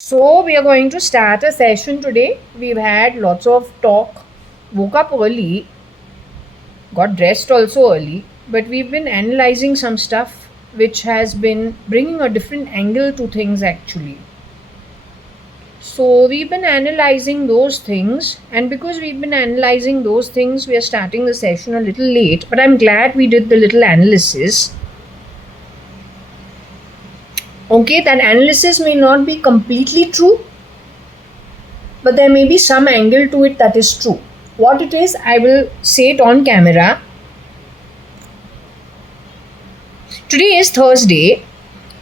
So, we are going to start a session today. We've had lots of talk, woke up early, got dressed also early, but we've been analyzing some stuff which has been bringing a different angle to things actually. So, we've been analyzing those things, and because we've been analyzing those things, we are starting the session a little late, but I'm glad we did the little analysis. Okay, that analysis may not be completely true, but there may be some angle to it that is true. What it is, I will say it on camera. Today is Thursday.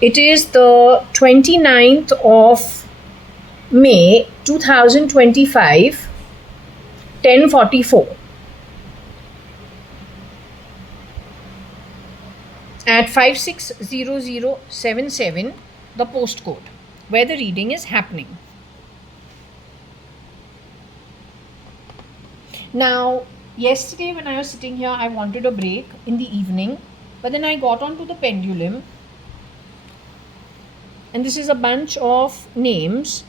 It is the 29th of May 2025, 10:44 at 560077, the postcode where the reading is happening. Now, yesterday when I was sitting here, I wanted a break in the evening, but then I got onto the pendulum, and this is a bunch of names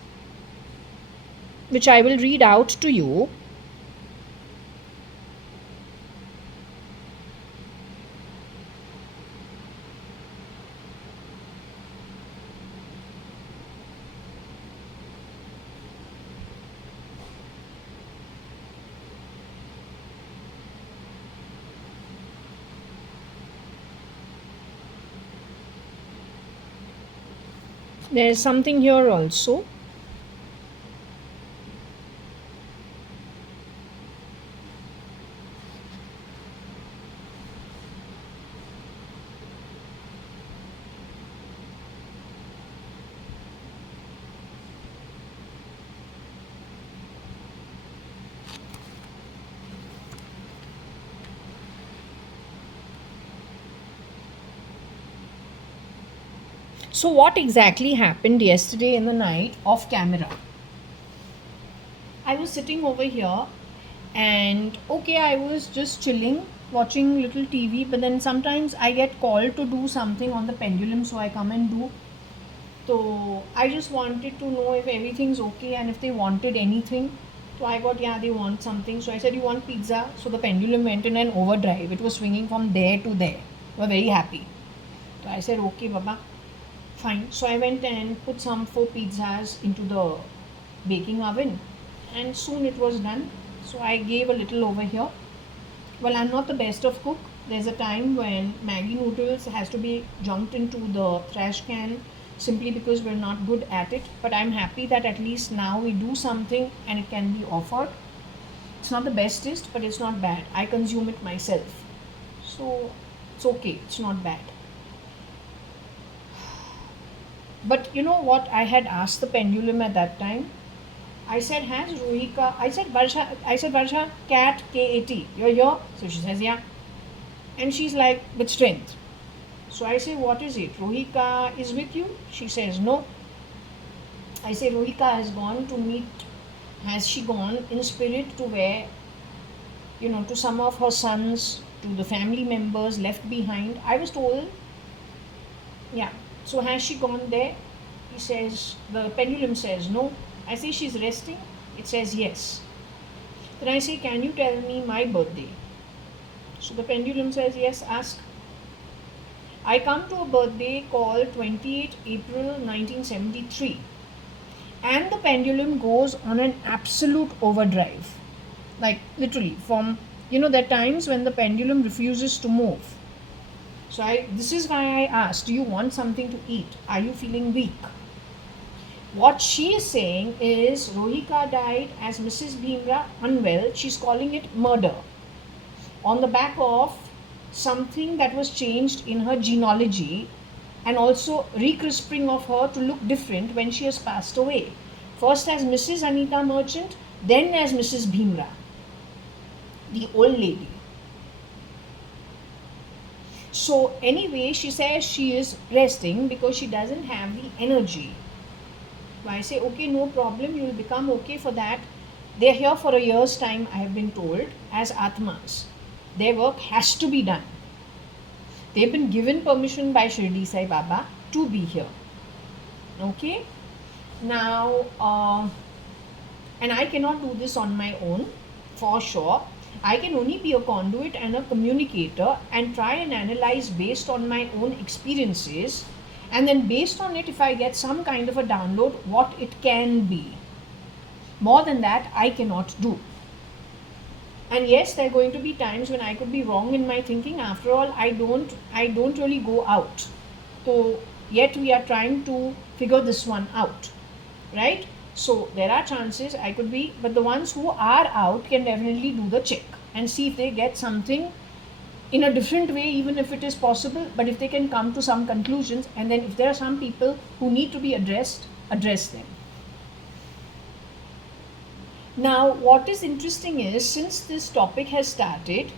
which I will read out to you. There's something here also. So, what exactly happened yesterday in the night off camera? I was sitting over here and okay, I was just chilling, watching little TV, but then sometimes I get called to do something on the pendulum, so I come and do. So, I just wanted to know if everything's okay and if they wanted anything. So, I got, yeah, they want something. So, I said, you want pizza? So, the pendulum went in an overdrive. It was swinging from there to there. We were very happy. So, I said, okay, Baba. Fine. So I went and put some 4 pizzas into the baking oven, and soon it was done. So I gave a little over here. Well, I'm not the best of cook. There's a time when Maggi noodles has to be jumped into the trash can simply because we're not good at it. But I'm happy that at least now we do something and it can be offered. It's not the bestest, but it's not bad. I consume it myself. So it's okay. It's not bad. But you know what? I had asked the pendulum at that time. I said, has Rohika, I said, Varsha, cat, K-A-T, you're here? So she says, yeah. And she's like, with strength. So I say, what is it? Rohika is with you? She says, no. I say, Rohika has gone to meet, has she gone in spirit to where, to some of her sons, to the family members left behind? I was told, yeah. So has she gone there? He says, the pendulum says no. I say, she's resting. It says yes. Then I say, can you tell me my birthday? So the pendulum says, yes, ask. I come to a birthday called 28 April 1973. And the pendulum goes on an absolute overdrive. Like literally from, there are times when the pendulum refuses to move. So this is why I asked, do you want something to eat? Are you feeling weak? What she is saying is Rohika died as Mrs. Bhimra unwell. She's calling it murder. On the back of something that was changed in her genealogy and also recrisping of her to look different when she has passed away. First as Mrs. Anita Merchant, then as Mrs. Bhimra, the old lady. So anyway, she says she is resting because she doesn't have the energy. So I say, okay, no problem, you will become okay for that. They're here for a year's time, I have been told, as Atmas. Their work has to be done. They've been given permission by Shirdi Sai Baba to be here. Okay? Now, and I cannot do this on my own, for sure. I can only be a conduit and a communicator and try and analyze based on my own experiences. And then, based on it, if I get some kind of a download, what it can be. More than that, I cannot do. And yes, there are going to be times when I could be wrong in my thinking. After all, I don't really go out. So yet we are trying to figure this one out, right? So there are chances I could be, but the ones who are out can definitely do the check and see if they get something in a different way, even if it is possible. But if they can come to some conclusions, and then if there are some people who need to be addressed, address them. Now, what is interesting is, since this topic has started,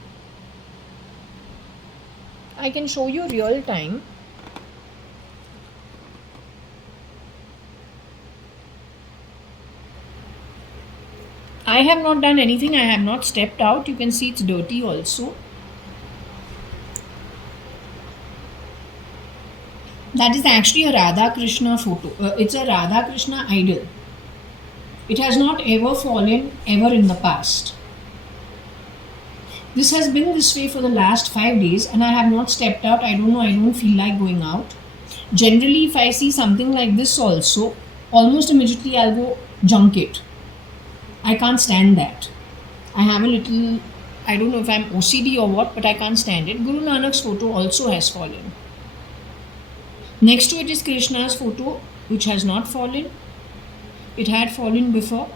I can show you real time. I have not done anything. I have not stepped out. You can see it's dirty also. That is actually a Radha Krishna photo. It's a Radha Krishna idol. It has not ever fallen ever in the past. This has been this way for the last 5 days and I have not stepped out. I don't know. I don't feel like going out. Generally, if I see something like this also, almost immediately I'll go junk it. I can't stand that. I have a little, I don't know if I'm OCD or what, but I can't stand it. Guru Nanak's photo also has fallen. Next to it is Krishna's photo, which has not fallen. It had fallen before,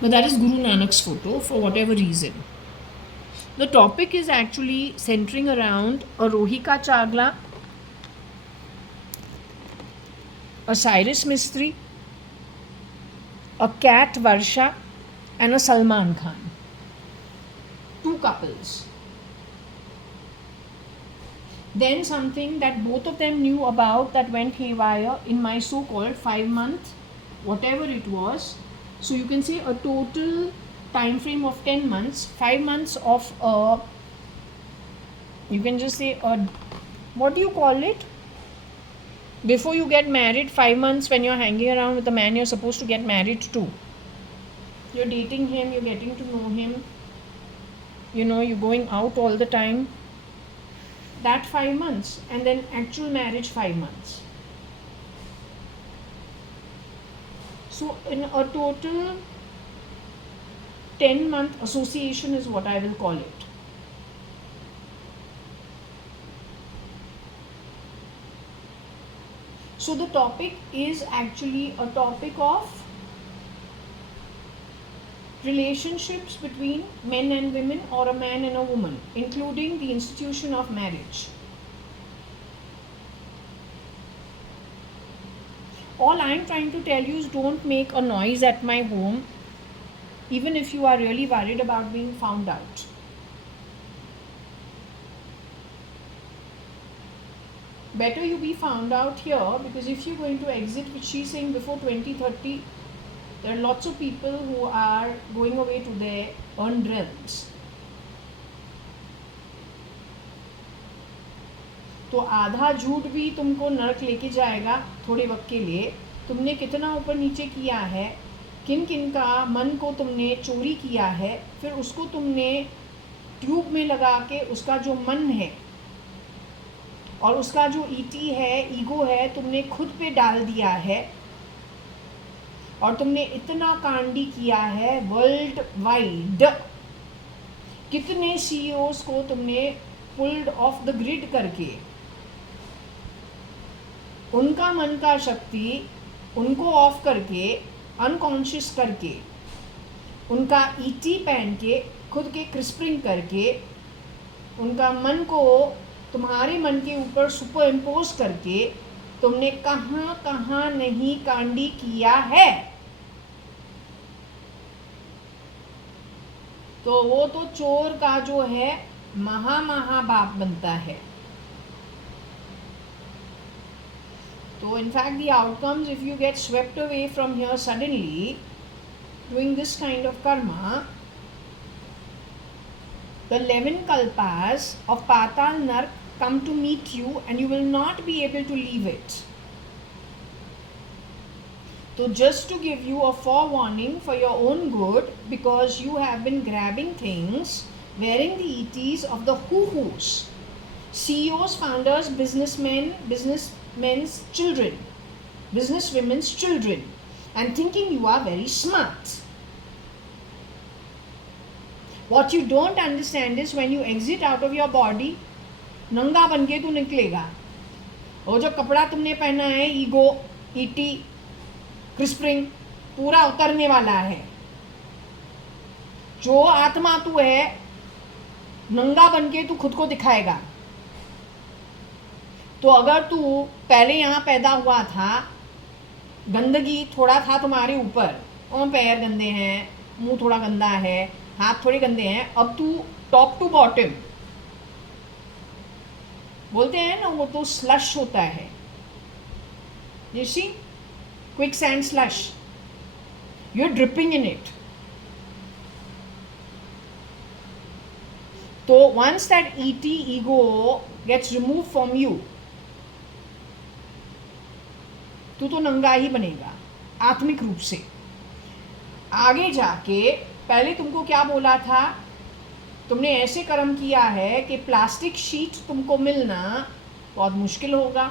but that is Guru Nanak's photo for whatever reason. The topic is actually centering around a Rohika Chagla, a Cyrus Mistry, a Cat Varsha, and a Salman Khan. Two couples. Then something that both of them knew about that went haywire in my so-called 5-month, whatever it was. So you can say a total time frame of 10 months, 5 months of you can just say what do you call it? Before you get married, 5 months when you're hanging around with the man you're supposed to get married to. You're dating him, you're getting to know him, you're going out all the time. That 5 months, and then actual marriage 5 months. So in a total 10-month association is what I will call it. So the topic is actually a topic of relationships between men and women or a man and a woman, including the institution of marriage. All I'm trying to tell you is don't make a noise at my home, even if you are really worried about being found out. Better you be found out here, because if you're going to exit, which she's saying, before 2030, there are lots of people who are going away to their earned realms. तो आधा झूठ भी तुमको नरक लेके जाएगा थोड़े वक्त के लिए. तुमने कितना ऊपर नीचे किया है, किन किन का मन को तुमने चोरी किया है, फिर उसको तुमने ट्यूब में लगा के उसका जो मन है और उसका जो ईटी है, ईगो है, तुमने खुद पे डाल दिया है. और तुमने इतना कांडी किया है वर्ल्ड वाइड. कितने सीईओस को तुमने पुल्ड ऑफ द ग्रिड करके उनका मन का शक्ति उनको ऑफ करके, अनकॉन्शियस करके, उनका ईटी पहन के, खुद के क्रिस्परिंग करके, उनका मन को तुम्हारे मन के ऊपर सुपर इम्पोज करके तुमने कहाँ कहाँ नहीं कांडी किया है. तो वो तो चोर का जो है महा बाप बनता है. So in fact the outcomes, if you get swept away from here suddenly doing this kind of karma, the 11 kalpas of Patal Nark come to meet you and you will not be able to leave it. So just to give you a forewarning for your own good, because you have been grabbing things, wearing the ETs of the who-whos, CEOs, founders, businessmen's children, businesswomen's children, and thinking you are very smart. What you don't understand is when you exit out of your body, नंगा बन के तू निकलेगा. और जो कपड़ा तुमने पहना है, ईगो, ईटी, क्रिस्प्रिंग, पूरा उतरने वाला है. जो आत्मा तू है, नंगा बन के तू खुद को दिखाएगा. तो अगर तू पहले यहाँ पैदा हुआ था, गंदगी थोड़ा था तुम्हारे ऊपर, पैर गंदे हैं, मुंह थोड़ा गंदा है, हाथ थोड़े गंदे हैं, अब तू टॉप टू बॉटम, बोलते हैं ना, वो तो स्लश होता है. You see, quicksand slush. You're dripping in it. So once that ET ego gets removed from you, तू तो नंगा ही बनेगा आत्मिक रूप से. आगे जाके पहले तुमको क्या बोला था, तुमने ऐसे कर्म किया है कि प्लास्टिक शीट तुमको मिलना बहुत मुश्किल होगा.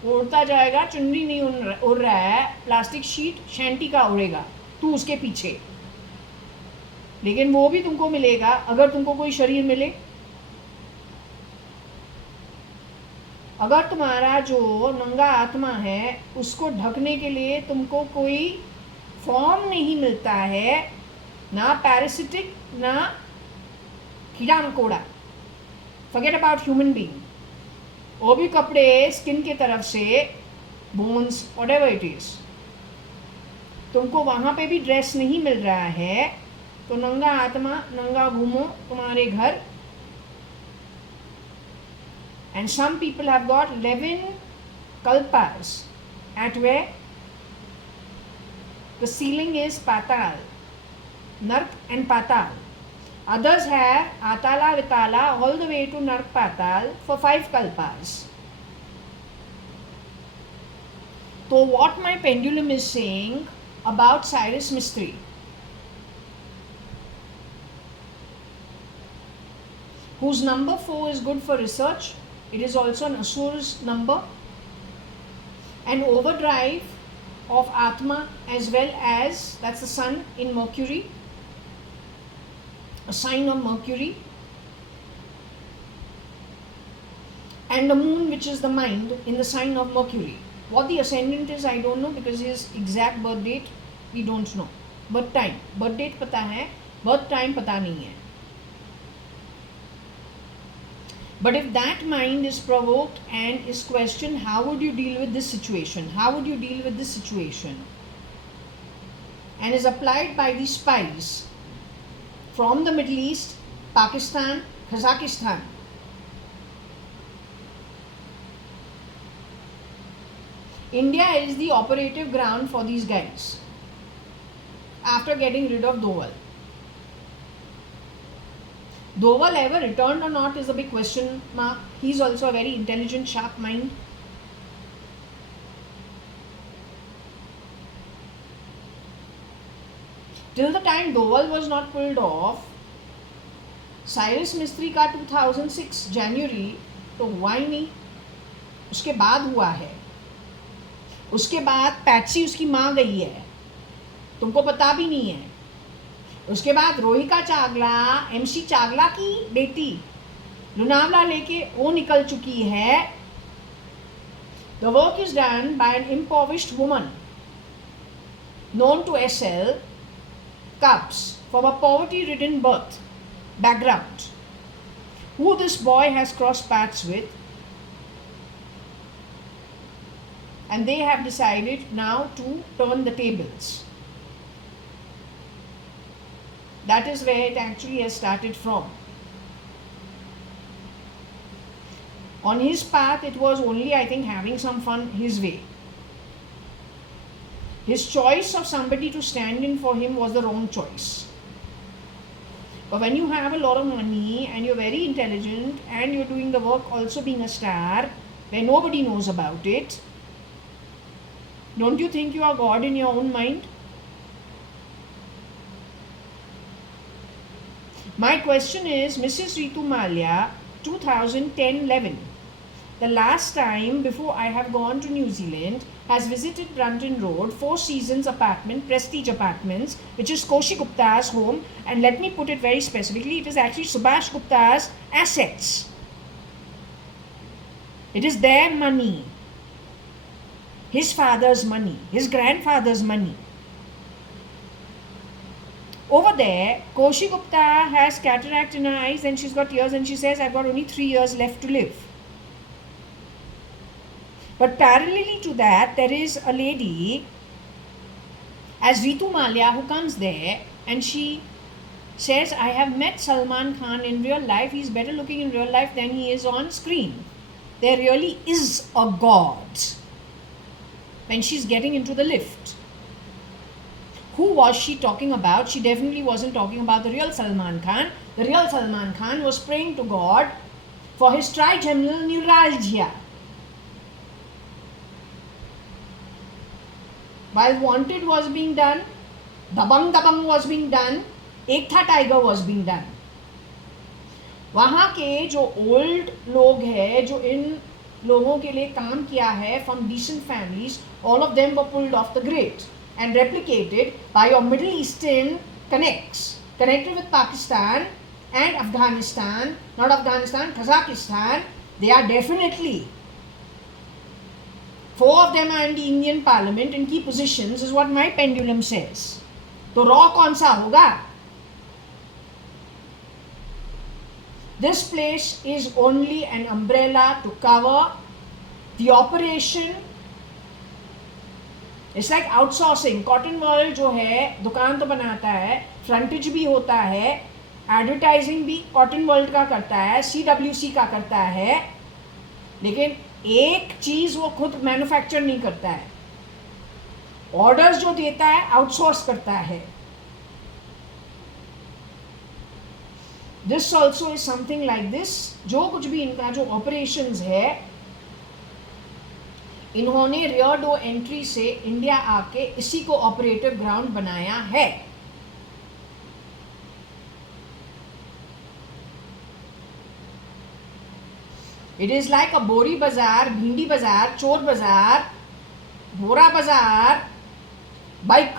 उड़ता जाएगा, चुनरी नहीं उड़ रहा है, प्लास्टिक शीट शैंटी का उड़ेगा, तू उसके पीछे. लेकिन वो भी तुमको मिलेगा अगर तुमको कोई शरीर मिले. अगर तुम्हारा जो नंगा आत्मा है उसको ढकने के लिए तुमको कोई फॉर्म नहीं मिलता है, ना पैरासिटिक ना कीड़ा मकोड़ा, फॉरगेट अबाउट ह्यूमन बीइंग, वो भी कपड़े स्किन की तरफ से, बोन्स, व्हाटएवर इट इज, तुमको वहाँ पे भी ड्रेस नहीं मिल रहा है, तो नंगा आत्मा, नंगा घूमो तुम्हारे घर. And some people have got 11 kalpas at where the ceiling is patal, nark and patal. Others have atala vitala all the way to nark patal for 5 kalpas. So what my pendulum is saying about Cyrus Mistry, whose number 4 is good for research. It is also an Asur's number, an overdrive of Atma, as well as, that's the sun in Mercury, a sign of Mercury, and the moon, which is the mind, in the sign of Mercury. What the ascendant is, I don't know, because his exact birth date we don't know. Birth time, birth date पता है, birth time पता नहीं है. But if that mind is provoked and is questioned, how would you deal with this situation? How would you deal with this situation? And is applied by the spies from the Middle East, Pakistan, Kazakhstan. India is the operative ground for these guys after getting rid of Doval. Doval ever returned or not is a big question mark. He's also a very intelligent, sharp mind. Till the time Doval was not pulled off, Cyrus Mistry का 2006 January तो हुआ ही नहीं. उसके बाद हुआ है. उसके बाद पैट्सी उसकी माँ गई है, तुमको पता भी नहीं है. उसके बाद रोहिका चावला, MC चावला की बेटी, लोनावला लेके वो निकल चुकी है. The work is done by an impoverished woman known to SL Cubs from a poverty-ridden birth background, who this boy has crossed paths with, and they have decided now to turn the tables. That is where it actually has started from. On his path, it was only, I think, having some fun his way. His choice of somebody to stand in for him was the wrong choice. But when you have a lot of money and you're very intelligent and you're doing the work also being a star where nobody knows about it, Don't you think you are God in your own mind? My question is, Mrs. Ritu Malia, 2010-11. The last time before I have gone to New Zealand, has visited Brunton Road, Four Seasons apartment, Prestige Apartments, which is Koshi Gupta's home. And let me put it very specifically, it is actually Subhash Gupta's assets. It is their money. His father's money, his grandfather's money. Over there, Koshi Gupta has cataract in her eyes and she's got tears and she says, I've got only 3 years left to live. But parallelly to that, there is a lady as Ritu Malia who comes there and she says, I have met Salman Khan in real life. He's better looking in real life than he is on screen. There really is a God. When she's getting into the lift. Who was she talking about? She definitely wasn't talking about the real Salman Khan. The real Salman Khan was praying to God for his trigeminal neuralgia. While Wanted was being done, Dabang Dabang was being done, Ek Tha Tiger was being done. वहाँ के जो old लोग हैं जो इन लोगों के लिए काम किया है from decent families, all of them were pulled off the grid and replicated by your Middle Eastern connects, connected with Pakistan and Afghanistan, not Afghanistan, Kazakhstan. They are definitely, 4 of them are in the Indian Parliament in key positions is what my pendulum says. तो raw कौन सा होगा? This place is only an umbrella to cover the operation. It's like outsourcing. Cotton World जो है दुकान तो बनाता है, फ्रंटेज भी होता है, एडवर्टाइजिंग भी कॉटन वर्ल्ड का करता है, CWC का करता है, लेकिन एक चीज़ वो खुद मैन्युफैक्चर नहीं करता है. ऑर्डर्स जो देता है आउटसोर्स करता है. This also is something like this. जो कुछ भी इनका जो ऑपरेशंस है, इन्होंने रियर डोर एंट्री से इंडिया आके इसी को ऑपरेटिव ग्राउंड बनाया है. इट इज लाइक अ बोरी बाजार, भिंडी बाजार, चोर बाजार, बोरा बाजार, bike,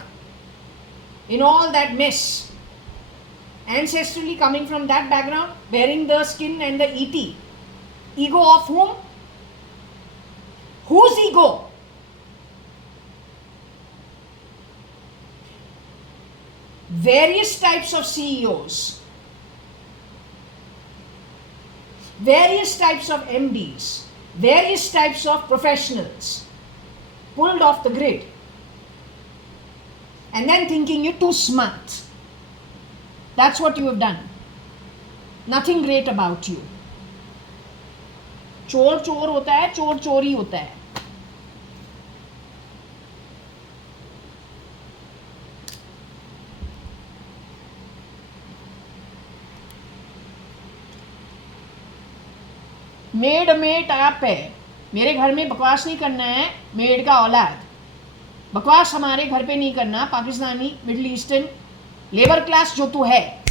in all that mess. Ancestrally coming from that background, bearing the skin and the ET. Ego of whom? Whose ego? Various types of CEOs, various types of MDs, various types of professionals pulled off the grid and then thinking you're too smart. That's what you have done. Nothing great about you. चोर चोर होता है, चोर चोरी होता है. Made met आप है. मेरे घर में बकवास नहीं करना है. मेड का औलाद बकवास हमारे घर पे नहीं करना. Pakistani middle eastern labour class जो तू है,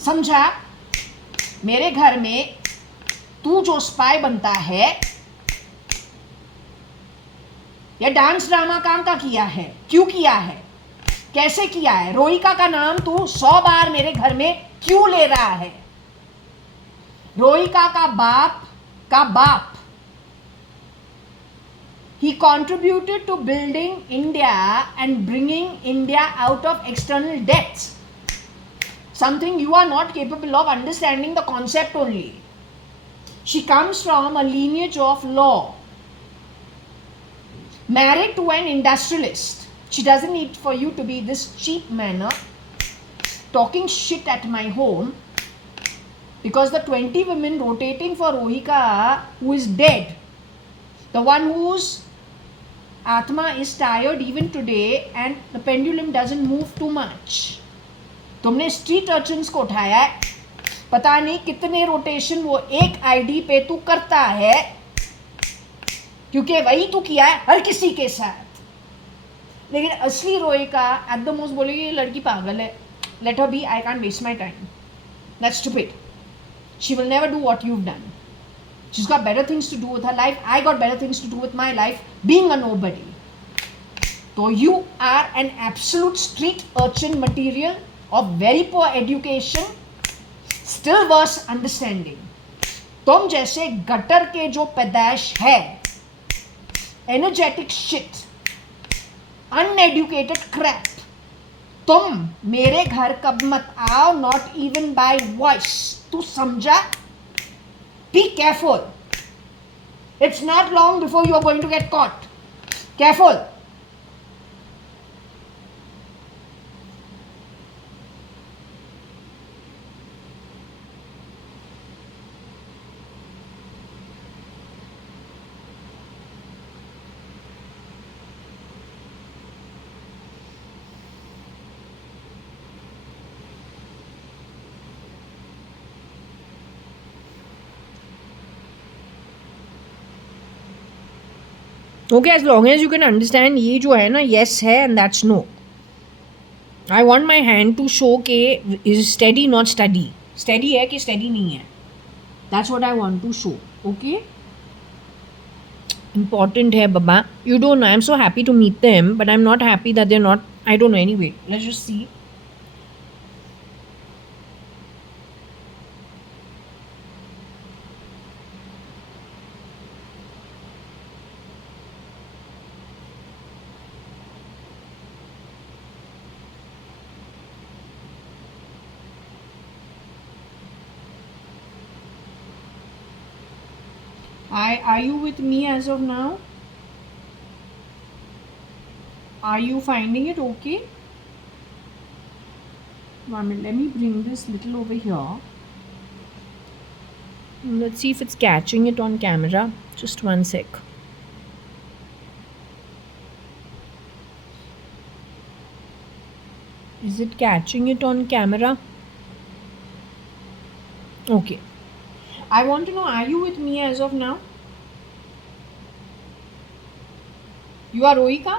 समझा? मेरे घर में तू जो स्पाई बनता है, यह डांस ड्रामा काम का किया है. क्यों किया है? कैसे किया है? रोहिका का नाम तू 100 बार मेरे घर में क्यों ले रहा है? रोहिका का बाप he contributed to building India and bringing India out of external debts. Something you are not capable of understanding the concept only. She comes from a lineage of law. Married to an industrialist. She doesn't need for you to be this cheap manner talking shit at my home, because the 20 women rotating for Rohika, who is dead, the one whose Atma is tired even today and the pendulum doesn't move too much. तुमने street अर्चन्स को उठाया है, पता नहीं कितने rotation वो एक ID पे तू करता है. क्योंकि वही तू किया है हर किसी के साथ। लेकिन असली रोहिका एट द मोस्ट बोलेगी ये लड़की पागल है, let her be, I can't waste my time, that's stupid, she will never do what you have done, शी's got better things to do with her life, I got better things to do with my life, being a nobody. So you are an absolute street urchin material of very poor education, still worse understanding. तुम जैसे gutter के जो पैदाइश है, energetic shit, uneducated Krebs, तुम मेरे घर कब मत आओ, नॉट इवन बाय वॉइस, तू समझा? Be careful. It's not long before you are going to get caught. Careful. Okay, as long as you can understand ये जो है ना yes है and that's no. I want my hand to show के is steady not study. Steady है कि steady नहीं है. That's what I want to show. Okay? Important है baba. You don't know. I'm so happy to meet them, but I'm not happy that they're not. I don't know. Anyway, let's just see. Are you with me as of now? Are you finding it okay? 1 minute, let me bring this little over here. Let's see if it's catching it on camera. Just 1 sec. Is it catching it on camera? Okay. I want to know, are you with me as of now? You are Rohika?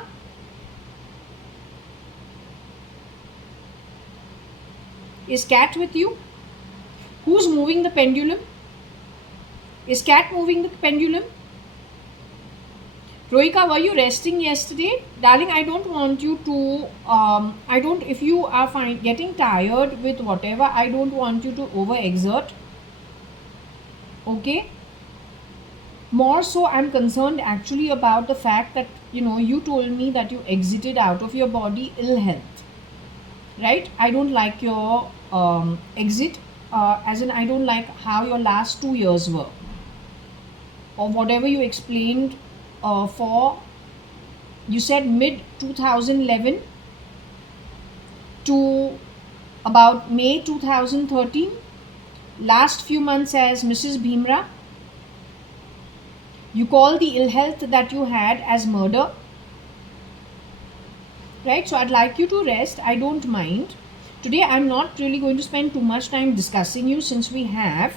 Is cat with you? Who's moving the pendulum? Is cat moving the pendulum? Rohika, were you resting yesterday? Darling, I don't want you to, if you are getting tired with whatever, I don't want you to overexert. Okay? More so, I'm concerned actually about the fact that, you told me that you exited out of your body ill health. Right? I don't like your exit, as in I don't like how your last 2 years were. Or whatever you explained for, you said mid 2011 to about May 2013. Last few months as Mrs. Bhimra. You call the ill health that you had as murder. Right? So I'd like you to rest. I don't mind. Today I'm not really going to spend too much time discussing you, since we have.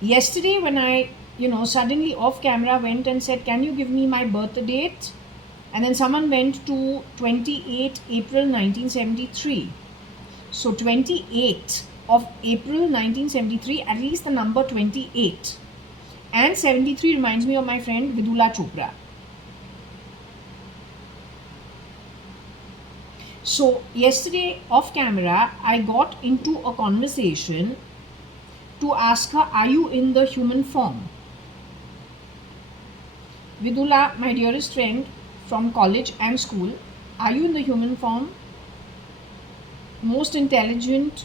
Yesterday when I, suddenly off camera went and said, can you give me my birth date? And then someone went to 28 April 1973. So 28 of April 1973, at least the number 28. And 73 reminds me of my friend Vidula Chopra. So yesterday off camera, I got into a conversation to ask her, are you in the human form? Vidula, my dearest friend from college and school, are you in the human form? Most intelligent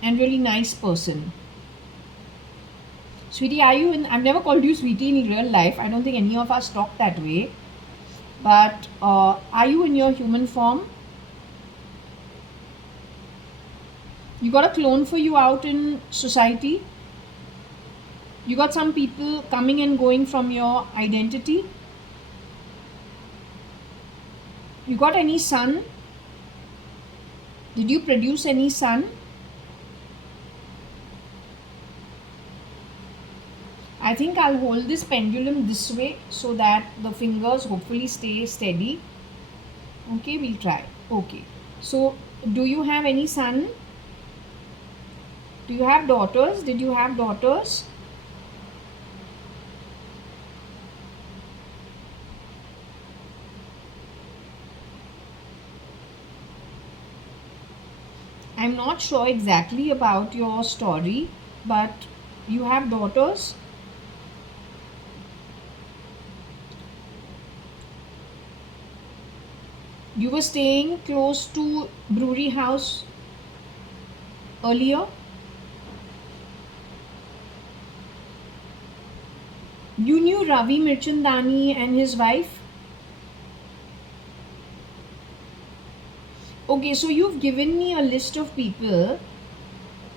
and really nice person. Sweetie, are you in? I've never called you sweetie in real life. I don't think any of us talk that way. But are you in your human form? You got a clone for you out in society? You got some people coming and going from your identity? You got any son? Did you produce any son? I think I'll hold this pendulum this way so that the fingers hopefully stay steady. Okay, we'll try. Okay. So, do you have any son? Do you have daughters? Did you have daughters? I'm not sure exactly about your story, but you have daughters? You were staying close to brewery house earlier? You knew Ravi Mirchandani and his wife? Okay, so you've given me a list of people.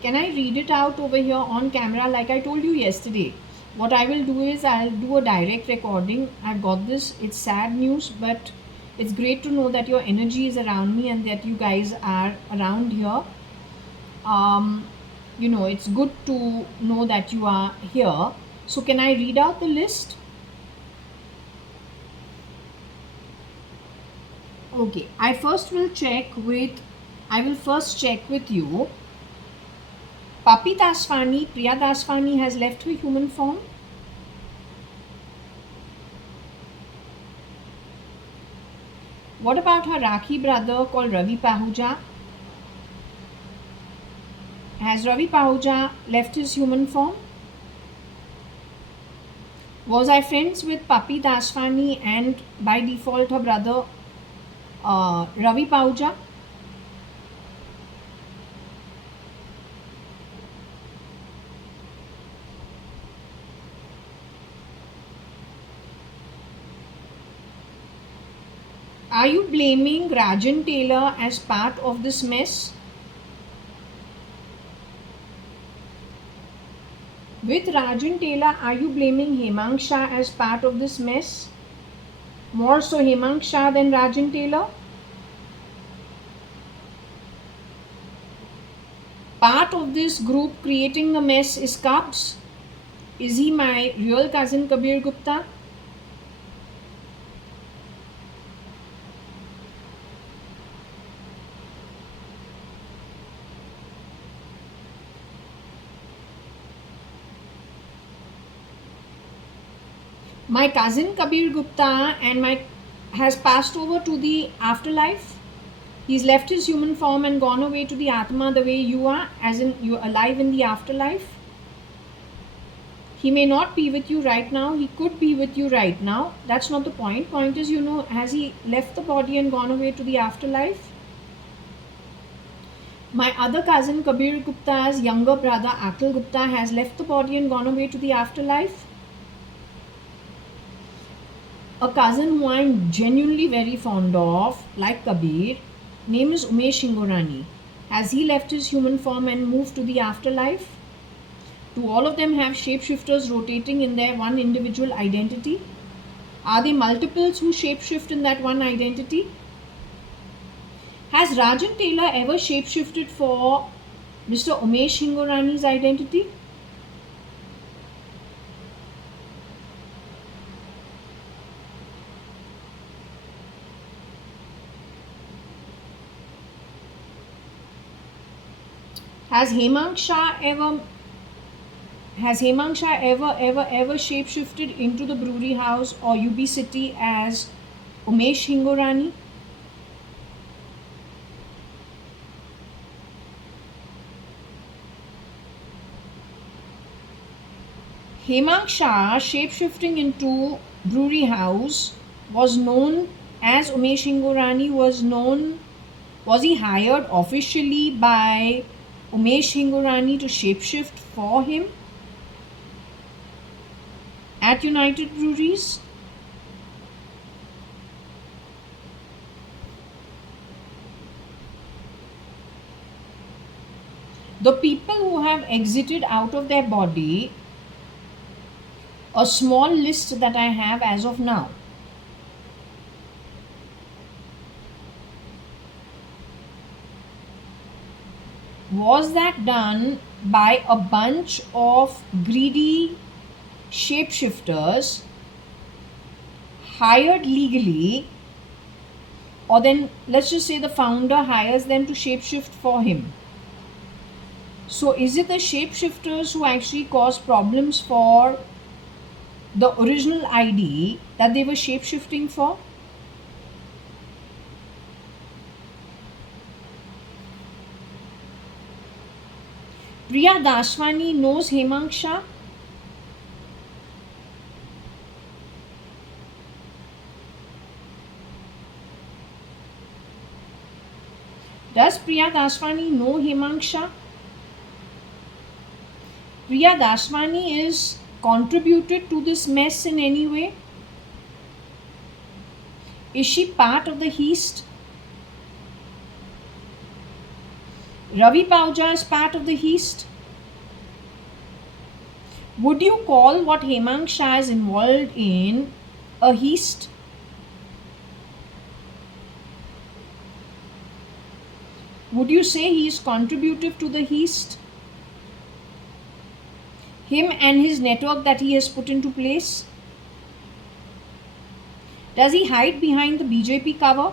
Can I read it out over here on camera like I told you yesterday? What I will do is I'll do a direct recording. I've got this. It's sad news, but it's great to know that your energy is around me and that you guys are around here. It's good to know that you are here. So can I read out the list? Okay, I will first check with you. Papi Daswani, Priya Daswani has left her human form. What about her Rakhi brother called Ravi Pahuja? Has Ravi Pahuja left his human form? Was I friends with Papi Daswani and by default her brother Ravi Pahuja? Are you blaming Rajan Taylor as part of this mess? With Rajan Taylor, are you blaming Hemang Shah as part of this mess? More so Hemang Shah than Rajan Taylor? Part of this group creating the mess is Cubs. Is he my real cousin Kabir Gupta? My cousin Kabir Gupta has passed over to the afterlife. He's left his human form and gone away to the Atma the way you are, as in you're alive in the afterlife. He may not be with you right now. He could be with you right now. That's not the point. Point is, has he left the body and gone away to the afterlife? My other cousin Kabir Gupta's younger brother Akhil Gupta has left the body and gone away to the afterlife. A cousin who I'm genuinely very fond of, like Kabir, name is Umesh Hingorani. Has he left his human form and moved to the afterlife? Do all of them have shapeshifters rotating in their one individual identity? Are they multiples who shapeshift in that one identity? Has Rajan Taylor ever shapeshifted for Mr. Umesh Hingorani's identity? Has Hemang Shah ever shapeshifted into the brewery house or UB City as Umesh Hingorani? Hemang Shah shapeshifting into brewery house was known as Umesh Hingorani was he hired officially by Umesh Hingorani to shapeshift for him at United Breweries? The people who have exited out of their body, a small list that I have as of now. Was that done by a bunch of greedy shapeshifters hired legally, or then let's just say the founder hires them to shapeshift for him. So is it the shapeshifters who actually cause problems for the original ID that they were shapeshifting for? Priya Daswani knows Hemang Shah. Does Priya Daswani know Hemang Shah? Priya Daswani is contributed to this mess in any way? Is she part of the heist? Ravi Pauja is part of the heist. Would you call what Hemang Shah is involved in a heist? Would you say he is contributive to the heist? Him and his network that he has put into place? Does he hide behind the BJP cover?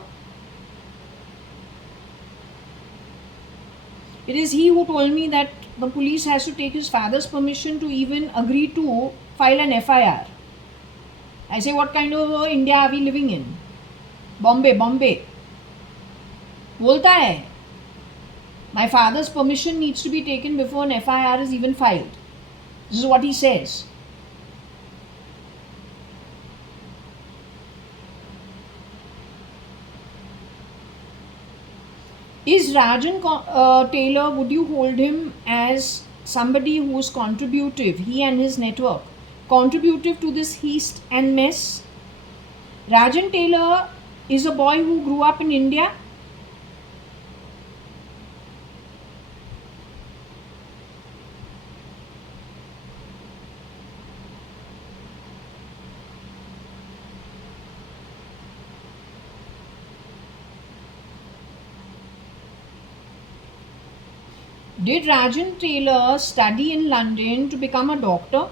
It is he who told me that the police has to take his father's permission to even agree to file an FIR. I say, what kind of India are we living in? Bombay. बोलता है, my father's permission needs to be taken before an FIR is even filed. This is what he says. Is Rajan Taylor, would you hold him as somebody who is contributive, he and his network, contributive to this heist and mess? Rajan Taylor is a boy who grew up in India. Did Rajan Taylor study in London to become a doctor?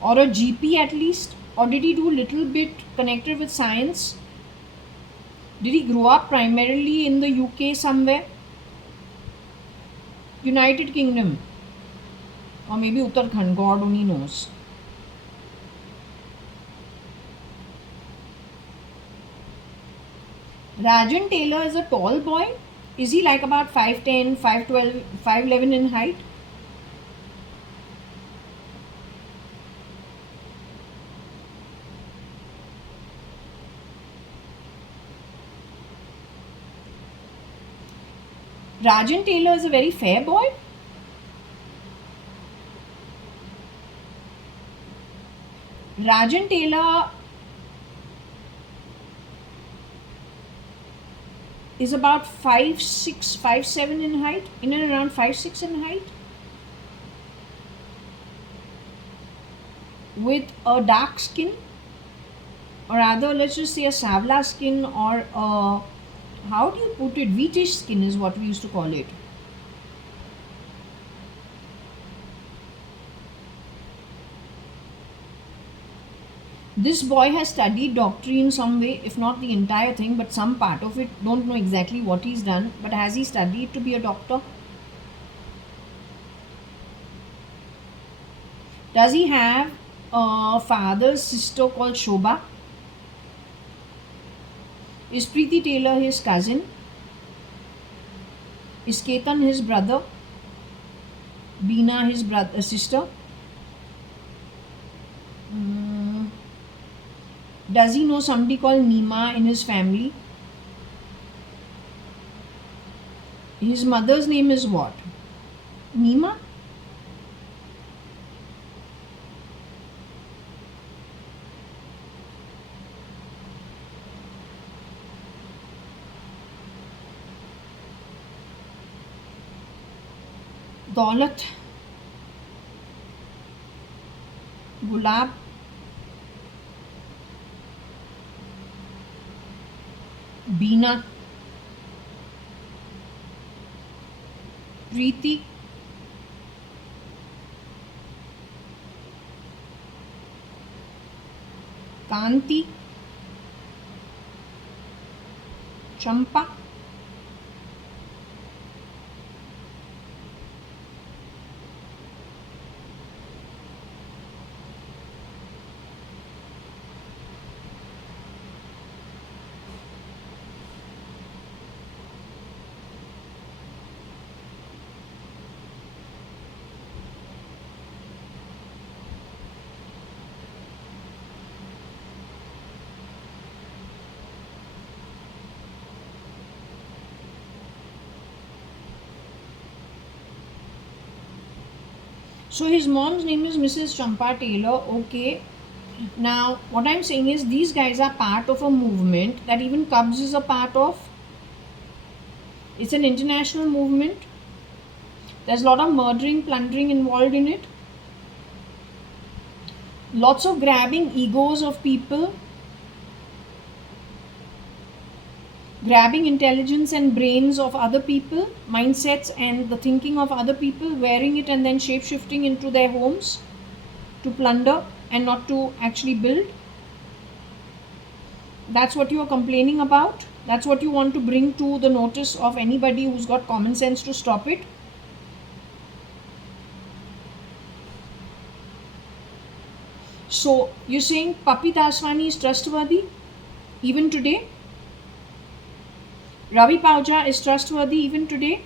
Or a GP at least? Or did he do a little bit connected with science? Did he grow up primarily in the UK somewhere? United Kingdom? Or maybe Uttarakhand, God only knows. Rajan Taylor is a tall boy. Is he like about 5'10", 5'12", 5'11" in height? Rajan Taylor is a very fair boy. Rajan Taylor is about 5'6", 5'7" in height, in and around 5'6" in height, with a dark skin, or rather let's just say a savla skin, or a, how do you put it, wheatish skin is what we used to call it. This boy has studied doctorate in some way, if not the entire thing, but some part of it. Don't know exactly what he's done, but has he studied to be a doctor? Does he have a father's sister called Shobha? Is Preeti Taylor his cousin? Is Ketan his brother? Beena his sister? Does he know somebody called Neema in his family? His mother's name is what? Neema? Daulat, Gulab, Beena, Preeti, Kanti, Champa, So his mom's name is Mrs. Champa Taylor. Okay. Now, what I'm saying is these guys are part of a movement that even Cubs is a part of. It's an international movement. There's a lot of murdering, plundering involved in it. Lots of grabbing egos of people. Grabbing intelligence and brains of other people, mindsets and the thinking of other people, wearing it and then shape-shifting into their homes to plunder and not to actually build. That's what you are complaining about. That's what you want to bring to the notice of anybody who's got common sense to stop it. So you're saying Papi Daswani is trustworthy even today? Ravi Pauja is trustworthy even today?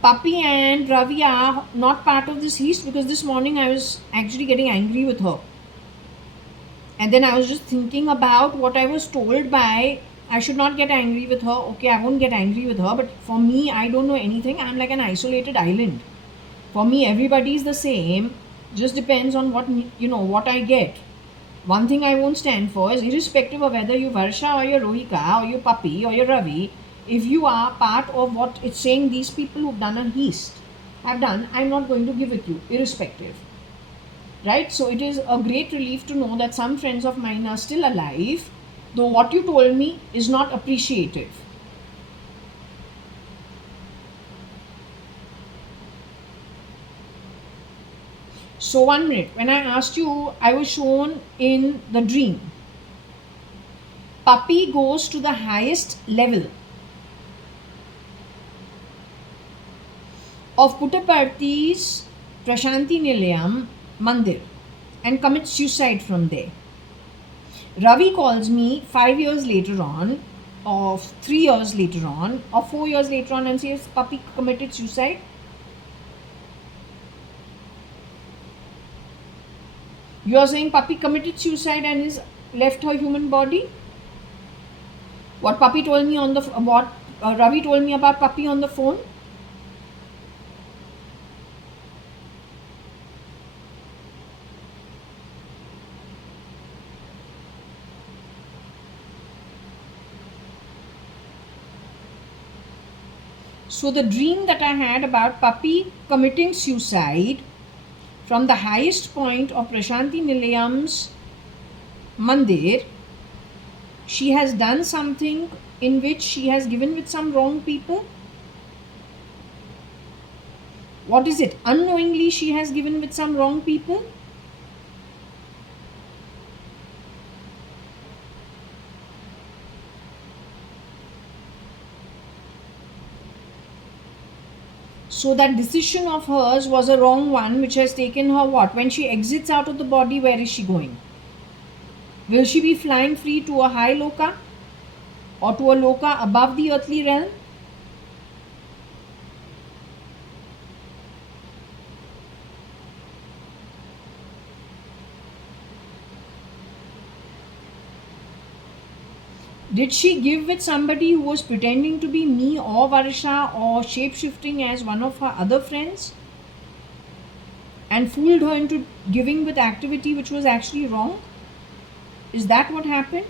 Papi and Ravi are not part of this heist because this morning I was actually getting angry with her. And then I was just thinking about what I was told by, I should not get angry with her. Okay, I won't get angry with her. But for me, I don't know anything. I'm like an isolated island. For me, everybody is the same. Just depends on what I get. One thing I won't stand for is, irrespective of whether you're Varsha or you're Rohika or you're Papi or you're Ravi, if you are part of what it's saying these people who've done a heist have done, I'm not going to give it you, irrespective. Right? So it is a great relief to know that some friends of mine are still alive, though what you told me is not appreciative. So 1 minute, when I asked you, I was shown in the dream. Papi goes to the highest level of Puttaparthi's Prashanti Nilayam Mandir and commits suicide from there. Ravi calls me 5 years later on, or 3 years later on, or 4 years later on and says Papi committed suicide. You are saying Papi committed suicide and is left her human body? What Papi told me on the Ravi told me about Papi on the phone? So the dream that I had about Papi committing suicide from the highest point of Prashanti Nilayam's Mandir, she has done something in which she has given with some wrong people. What is it? Unknowingly she has given with some wrong people. So that decision of hers was a wrong one, which has taken her what? When she exits out of the body, where is she going? Will she be flying free to a high loka or to a loka above the earthly realm? Did she give with somebody who was pretending to be me or Varsha or shape-shifting as one of her other friends and fooled her into giving with activity which was actually wrong? Is that what happened?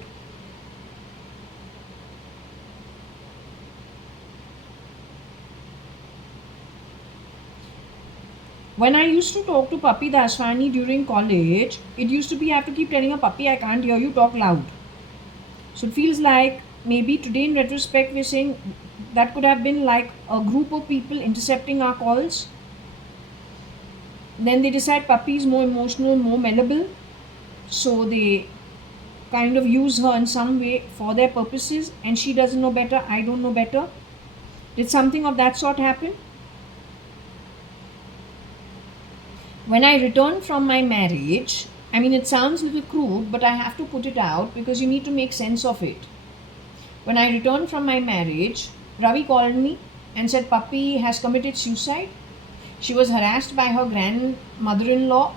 When I used to talk to Papi Daswani during college, it used to be I have to keep telling her, Papi, I can't hear you, talk loud. So it feels like maybe today in retrospect we're saying that could have been like a group of people intercepting our calls. Then they decide Papi is more emotional, more malleable. So they kind of use her in some way for their purposes, and she doesn't know better, I don't know better. Did something of that sort happen? When I returned from my marriage, I mean, it sounds a little crude, but I have to put it out because you need to make sense of it. When I returned from my marriage, Ravi called me and said Puppy has committed suicide. She was harassed by her mother-in-law,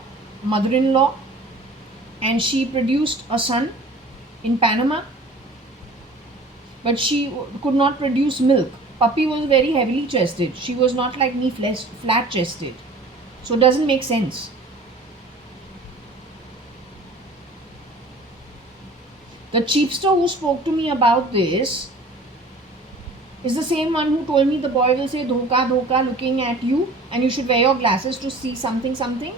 and she produced a son in Panama, but she could not produce milk. Puppy was very heavily chested. She was not like me, flat chested. So it doesn't make sense. The chiefster who spoke to me about this is the same one who told me the boy will say dhoka dhoka looking at you and you should wear your glasses to see something something,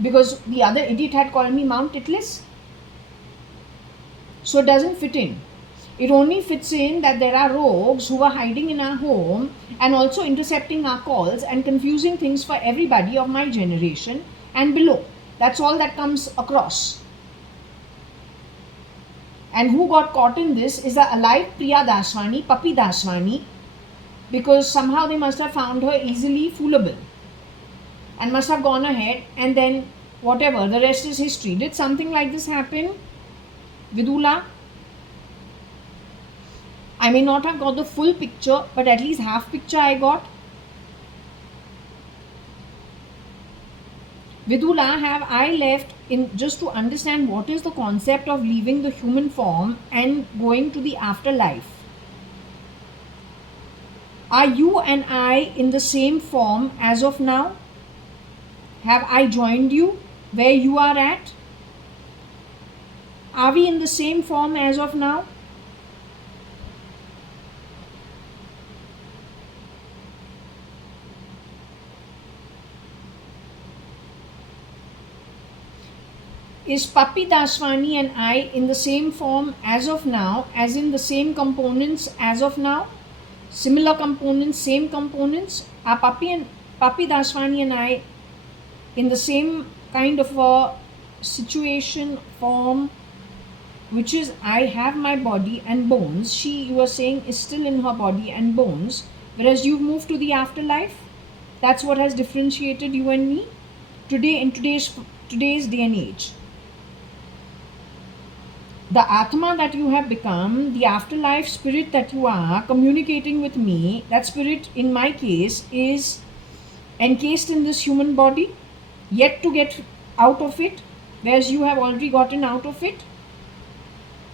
because the other idiot had called me Mount Titlis. So it doesn't fit in. It only fits in that there are rogues who are hiding in our home and also intercepting our calls and confusing things for everybody of my generation and below. That's all that comes across. And who got caught in this is the alive Priya Daswani, Puppy Daswani, because somehow they must have found her easily foolable and must have gone ahead, and then whatever, the rest is history. Did something like this happen, Vidula? I may not have got the full picture, but at least half picture I got. Vidula, have I left in just to understand what is the concept of leaving the human form and going to the afterlife? Are you and I in the same form as of now? Have I joined you where you are at? Are we in the same form as of now? Is Puppy Daswani and I in the same form as of now, as in the same components as of now? Similar components, same components? Are Puppy Daswani and I in the same kind of a situation, form, which is I have my body and bones. She, you are saying, is still in her body and bones, whereas you've moved to the afterlife. That's what has differentiated you and me today in today's day and age. The Atma that you have become, the afterlife spirit that you are communicating with me, that spirit in my case is encased in this human body, yet to get out of it, whereas you have already gotten out of it.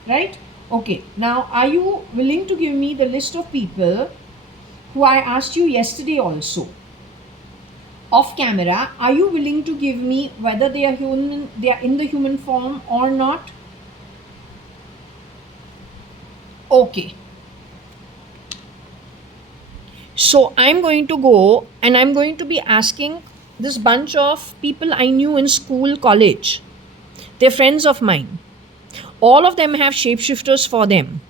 Right? Okay. Now, are you willing to give me the list of people who I asked you yesterday also? Off camera, are you willing to give me whether they are human, they are in the human form or not? Okay. So I'm going to go and I'm going to be asking this bunch of people I knew in school, college. They're friends of mine. All of them have shapeshifters for them.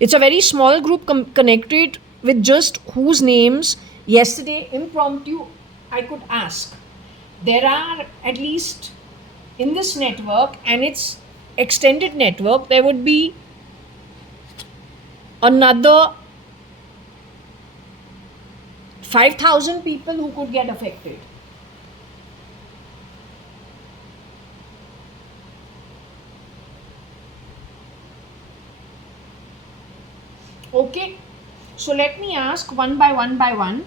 It's a very small group connected with just whose names yesterday impromptu I could ask. There are at least in this network and its extended network, there would be another 5,000 people who could get affected. Okay, so let me ask one by one.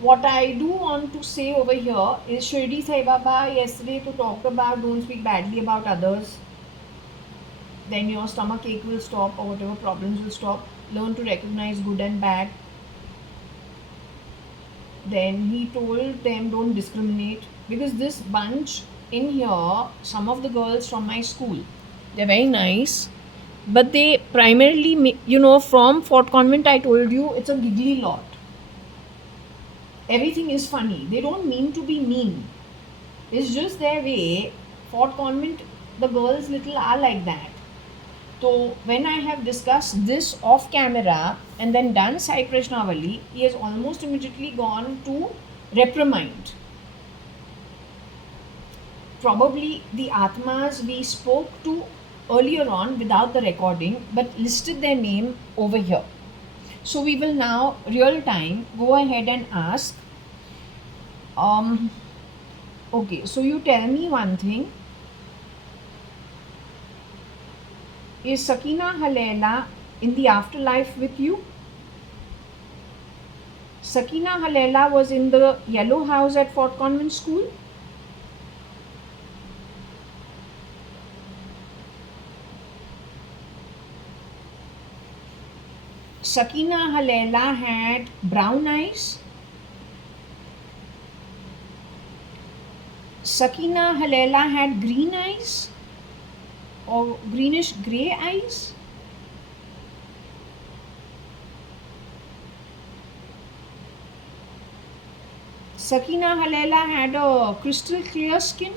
What I do want to say over here is Shirdi Sai Baba yesterday to talk about don't speak badly about others. Then your stomach ache will stop or whatever problems will stop. Learn to recognize good and bad. Then he told them don't discriminate, because this bunch in here, some of the girls from my school, they're very nice, but they primarily, from Fort Convent, I told you, it's a giggly lot. Everything is funny. They don't mean to be mean. It's just their way. Fort Convent, the girls little are like that. So when I have discussed this off camera and then done Sai Krishnavali, he has almost immediately gone to reprimand. Probably the Atmas we spoke to earlier on without the recording, but listed their name over here. So we will now, real time, go ahead and ask. Okay, so you tell me one thing. Is Sakina Halela in the afterlife with you? Sakina Halela was in the yellow house at Fort Convent School. Sakina Halela had brown eyes. Sakina Halela had green eyes or greenish grey eyes. Sakina Halela had a crystal clear skin.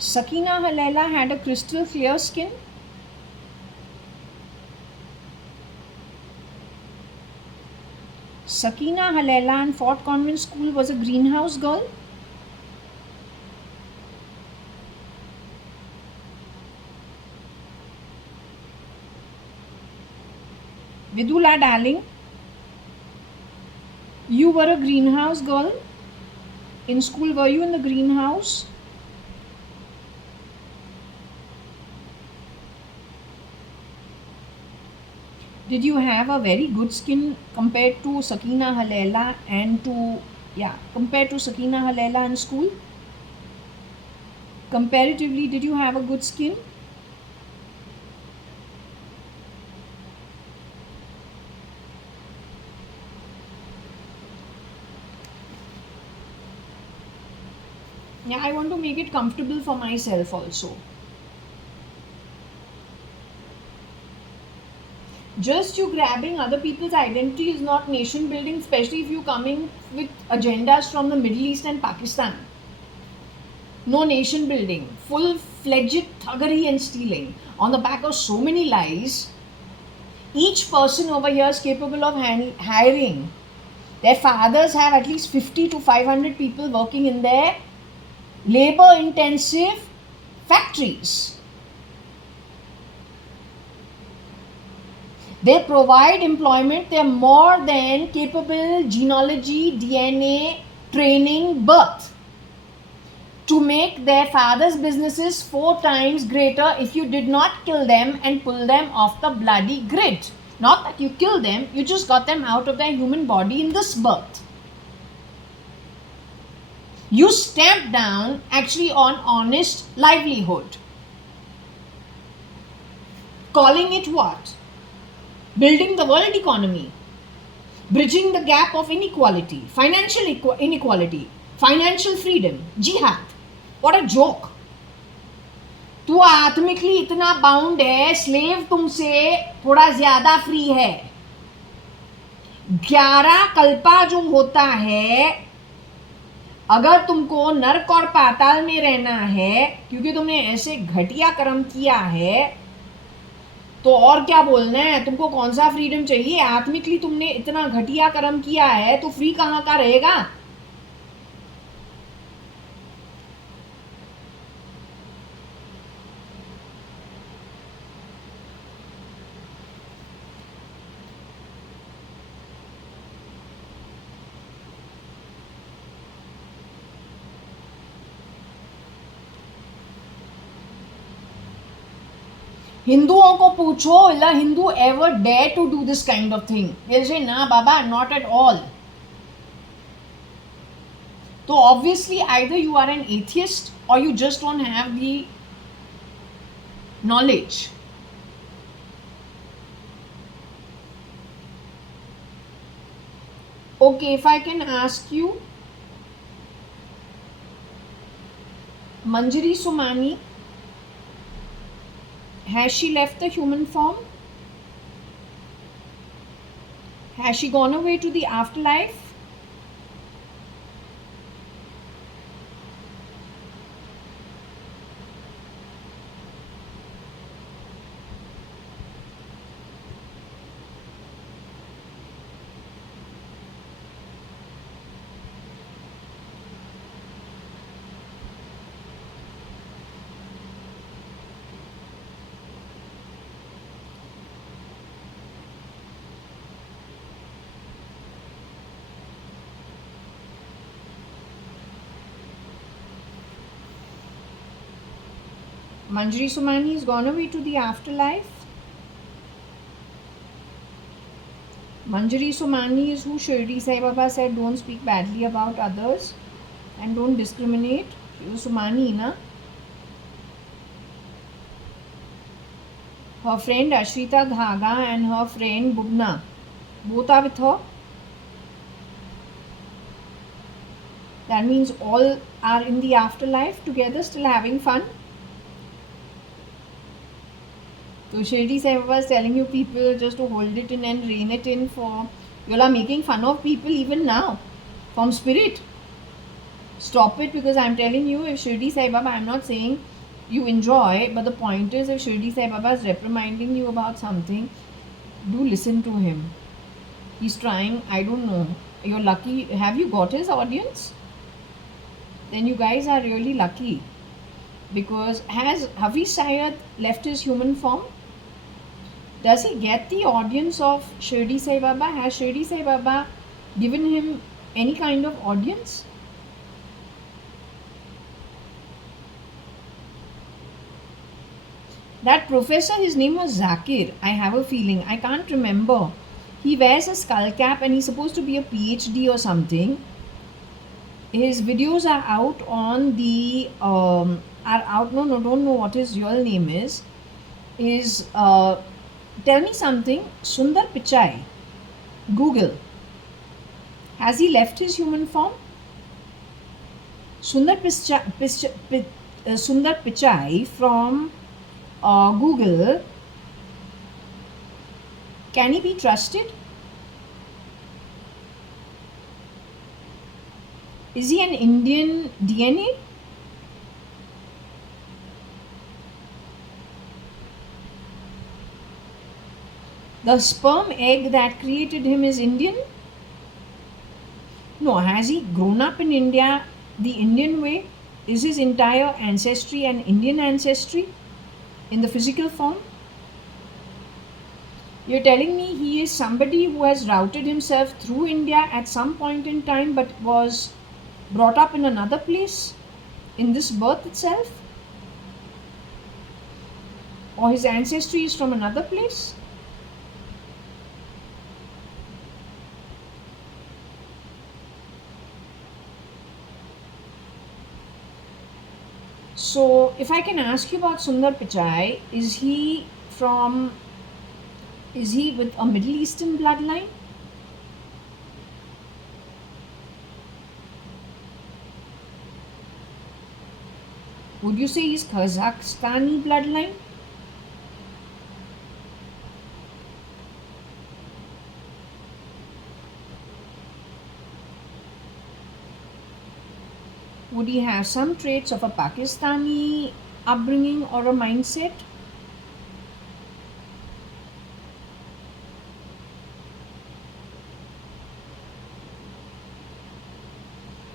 Sakina Halela had a crystal clear skin. Sakina Halela in Fort Convent School was a greenhouse girl. Vidula darling, you were a greenhouse girl. In school, were you in the greenhouse? Did you have a very good skin compared to Sakina Halela and compared to Sakina Halela in school? Comparatively, did you have a good skin? Yeah, I want to make it comfortable for myself also. Just you grabbing other people's identity is not nation building, especially if you coming with agendas from the Middle East and Pakistan. No nation building, full-fledged thuggery and stealing on the back of so many lies. Each person over here is capable of hiring. Their fathers have at least 50 to 500 people working in their labor-intensive factories. They provide employment. They are more than capable genealogy, DNA, training, birth to make their father's businesses 4 times greater if you did not kill them and pull them off the bloody grid. Not that you kill them, you just got them out of their human body in this birth. You stamped down actually on honest livelihood. Calling it what? Building the world economy, bridging the gap of inequality, financial inequality, financial freedom, jihad. What a joke. तू आत्मिकली इतना bound है, slave तुमसे थोड़ा ज्यादा free है. 11 कल्पा जो होता है, अगर तुमको नरक और पाताल में रहना है क्योंकि तुमने ऐसे घटिया कर्म किया है, तो और क्या बोलना है? तुमको कौन सा फ्रीडम चाहिए? आत्मिकली तुमने इतना घटिया कर्म किया है तो फ्री कहाँ का रहेगा? हिंदुओं को पूछो, will a Hindu ever dare to do this kind of thing? They'll say, nah baba, not at all. So obviously either you are an atheist or you just don't have the knowledge. Okay, if I can ask you, Manjari Sumani Has she left the human form? Has she gone away to the afterlife? Manjari Somani has gone away to the afterlife. Manjari Somani is who Shirdi Sai Baba said don't speak badly about others and don't discriminate. She was Somani, na? Her friend Ashrita Dhaga and her friend Bubna, both are with her. That means all are in the afterlife together, still having fun. So Shirdi Sai Baba is telling you people just to hold it in and rein it in for you are making fun of people even now from spirit. Stop it, because I'm telling you, if Shirdi Sai Baba, I'm not saying you enjoy, but the point is if Shirdi Sai Baba is reprimanding you about something, do listen to him. He's trying, I don't know. You're lucky. Have you got his audience? Then you guys are really lucky. Because has Hafiz Syed left his human form? Does he get the audience of Shirdi Sai Baba? Has Shirdi Sai Baba given him any kind of audience? That professor, his name was Zakir. I have a feeling. I can't remember. He wears a skull cap and he's supposed to be a PhD or something. His videos are out on the no, don't know what his real name is. Tell me something. Sundar Pichai. Google. Has he left his human form? Sundar Pichai from Google. Can he be trusted? Is he an Indian DNA? The sperm egg that created him is Indian? No, has he grown up in India the Indian way? Is his entire ancestry an Indian ancestry in the physical form? You're telling me he is somebody who has routed himself through India at some point in time but was brought up in another place in this birth itself? Or his ancestry is from another place? So, if I can ask you about Sundar Pichai, is he with a Middle Eastern bloodline? Would you say he's Kazakhstani bloodline? Would he have some traits of a Pakistani upbringing or a mindset?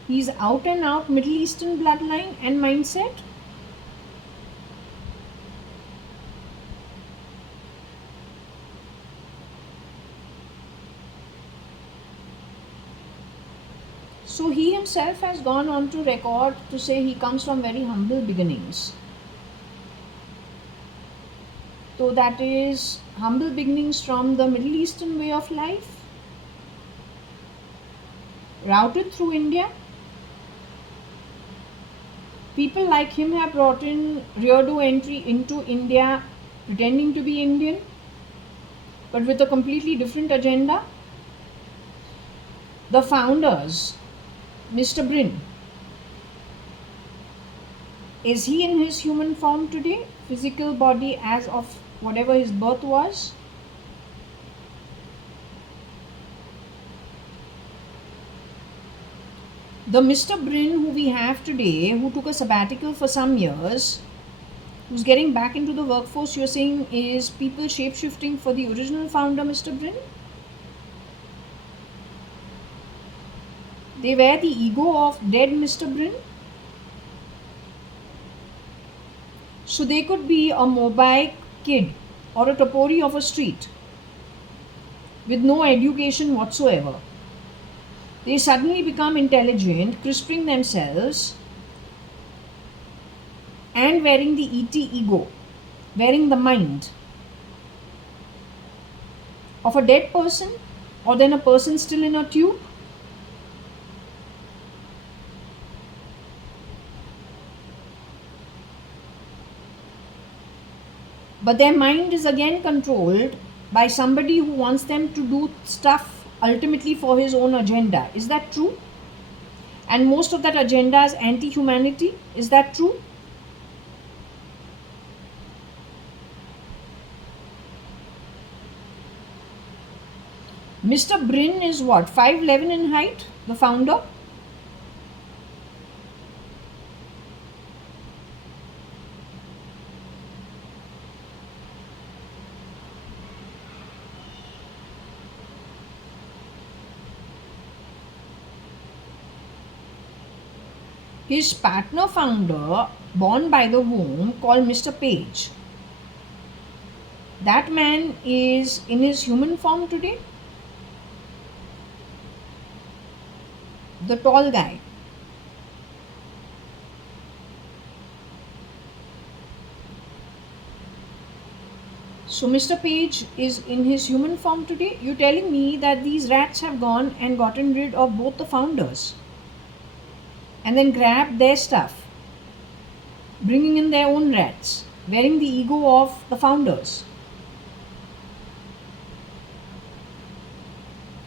He's out and out Middle Eastern bloodline and mindset? So he himself has gone on to record to say he comes from very humble beginnings. So that is humble beginnings from the Middle Eastern way of life, routed through India. People like him have brought in rear-door entry into India pretending to be Indian, but with a completely different agenda. The founders, Mr. Brin, Is he in his human form today? Physical body as of whatever his birth was? The Mr. Brin who we have today, who took a sabbatical for some years, who's getting back into the workforce, you're saying is people shape-shifting for the original founder, Mr. Brin? They were the ego of dead Mr. Brin? So they could be a Mobile kid or a Topori of a street with no education whatsoever. They suddenly become intelligent, crisping themselves and wearing the ET ego, wearing the mind of a dead person, or then a person still in a tube. But their mind is again controlled by somebody who wants them to do stuff ultimately for his own agenda. Is that true? And most of that agenda is anti-humanity. Is that true? Mr. Brin is what? 5'11" in height, the founder? His partner founder, born by the womb, called Mr. Page. That man is in his human form today? The tall guy. So Mr. Page is in his human form today? You're telling me that these rats have gone and gotten rid of both the founders and then grabbed their stuff, bringing in their own rats, wearing the ego of the founders.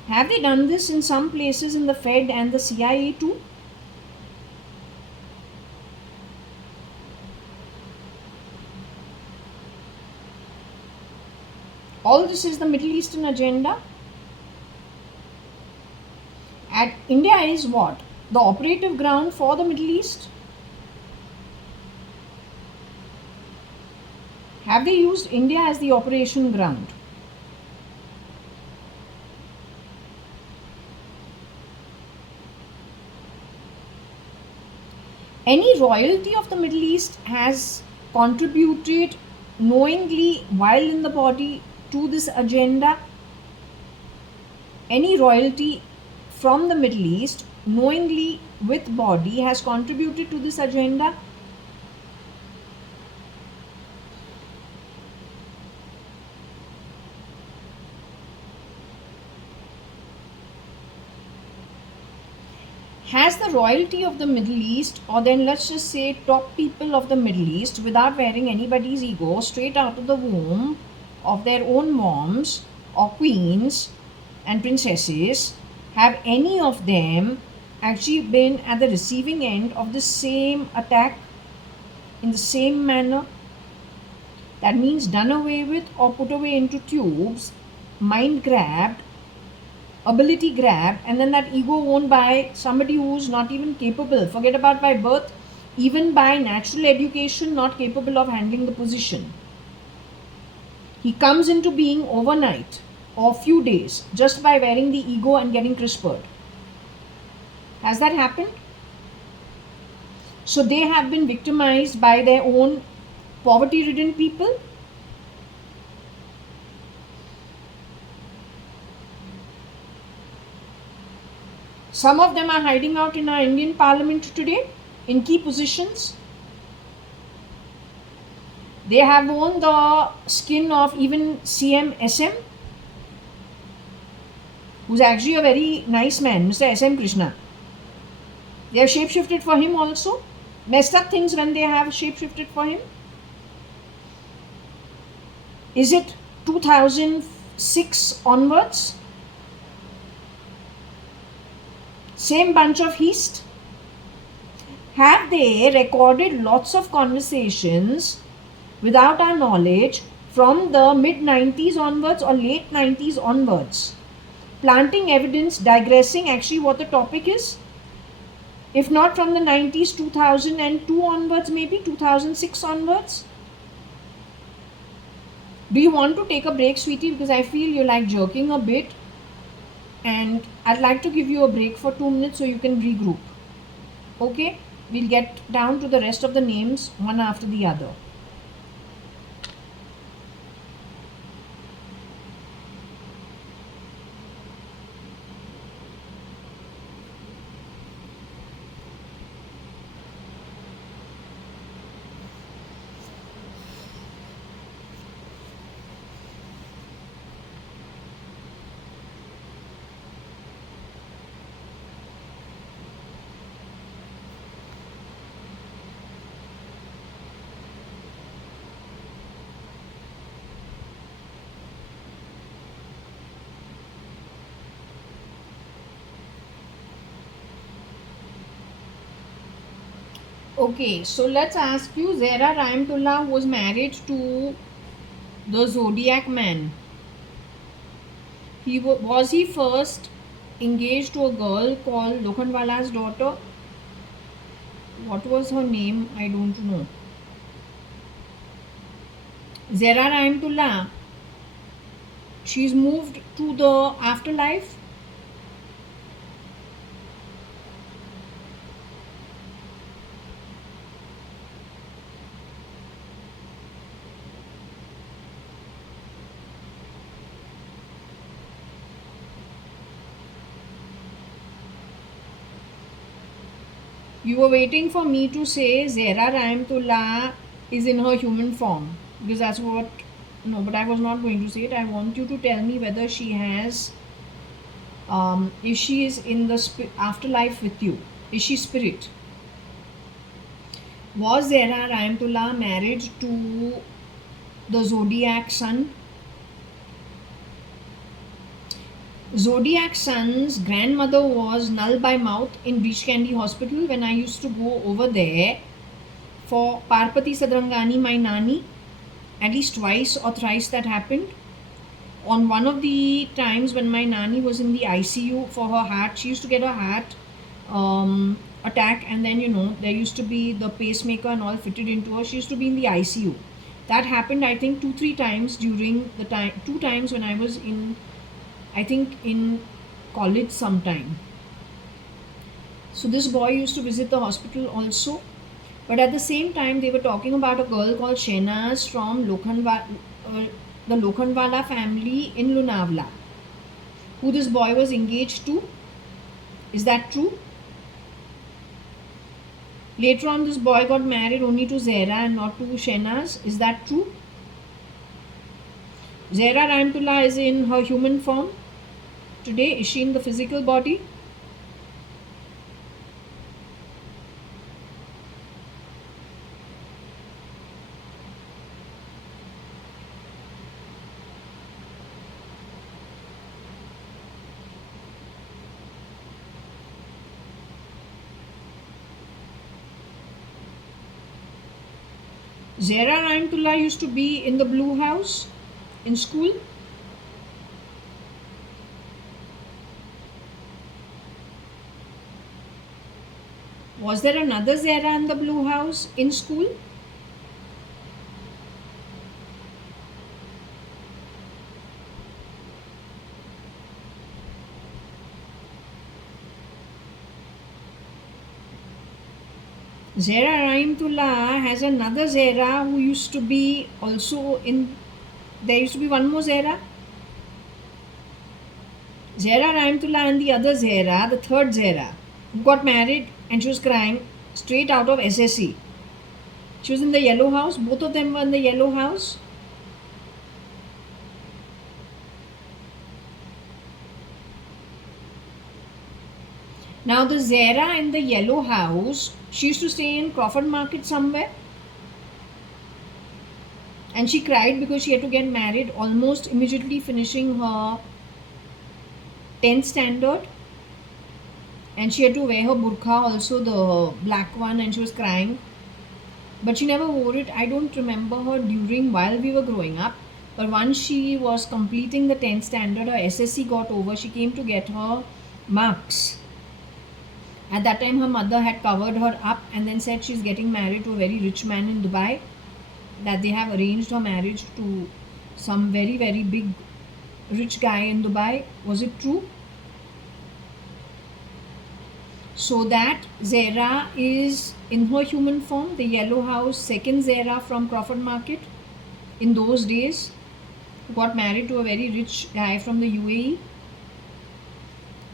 Have they done this in some places in the Fed and the CIA too? All this is the Middle Eastern agenda. And India is what? The operative ground for the Middle East? Have they used India as the operation ground? Any royalty of the Middle East has contributed knowingly while in the body to this agenda? Any royalty from the Middle East knowingly with body has contributed to this agenda? Has the royalty of the Middle East, or then let's just say top people of the Middle East, without wearing anybody's ego, straight out of the womb of their own moms or queens and princesses, have any of them actually been at the receiving end of the same attack in the same manner? That means done away with or put away into tubes, mind grabbed, ability grabbed, and then that ego owned by somebody who's not even capable, forget about by birth, even by natural education, not capable of handling the position. He comes into being overnight or few days just by wearing the ego and getting CRISPR'd. Has that happened? So they have been victimized by their own poverty-ridden people. Some of them are hiding out in our Indian Parliament today in key positions. They have worn the skin of even CM SM, who's actually a very nice man, Mr. SM Krishna. They have shapeshifted for him also. Messed up things when they have shapeshifted for him. Is it 2006 onwards? Same bunch of heist. Have they recorded lots of conversations without our knowledge from the mid 90s onwards or late 90s onwards? Planting evidence, digressing actually what the topic is. If not from the 90s, 2002 onwards, maybe 2006 onwards. Do you want to take a break, sweetie? Because I feel you're like jerking a bit. And I'd like to give you a break for 2 minutes so you can regroup. Okay? We'll get down to the rest of the names one after the other. Okay, so let's ask you, Zara Rahimtullah was married to the Zodiac man. Was he first engaged to a girl called Lokhandwala's daughter? What was her name? I don't know. Zara Rahimtullah, she's moved to the afterlife. You were waiting for me to say Zara Rahimtullah is in her human form, because that's what. No, but I was not going to say it. I want you to tell me whether she has, if she is in the afterlife with you. Is she spirit? Was Zara Rahimtullah married to the Zodiac son? Zodiac son's grandmother was null by mouth in Beach Candy Hospital when I used to go over there for Parpati Sadrangani, my nani. At least twice or thrice that happened. On one of the times when my nani was in the ICU for her heart, she used to get a heart attack, and then there used to be the pacemaker and all fitted into her. She used to be in the ICU. That happened, I think, 2-3 times during the time. 2 times when I was in college sometime. So this boy used to visit the hospital also. But at the same time, they were talking about a girl called Shehnaz from the Lokhandwala family in Lonavala, who this boy was engaged to. Is that true? Later on, this boy got married only to Zara and not to Shehnaz. Is that true? Zara Rahimtullah is in her human form today. Is she in the physical body? Zara Rahimtullah used to be in the blue house in school. Was there another Zara in the blue house in school? Zara Rahimtullah has another Zara who used to be also in. There used to be one more Zara. Zara Rahimtullah and the other Zara, the third Zara, who got married and she was crying straight out of SSC. She was in the yellow house. Both of them were in the yellow house. Now the Zara in the yellow house, she used to stay in Crawford Market somewhere. And she cried because she had to get married almost immediately finishing her 10th standard. And she had to wear her burqa also, the black one, and she was crying. But she never wore it. I don't remember her during while we were growing up. But once she was completing the 10th standard, her SSC got over. She came to get her marks. At that time, her mother had covered her up and then said she's getting married to a very rich man in Dubai, that they have arranged her marriage to some very, very big rich guy in Dubai. Was it true? So that Zara is in her human form, the yellow house, second Zara from Crawford Market in those days, got married to a very rich guy from the UAE.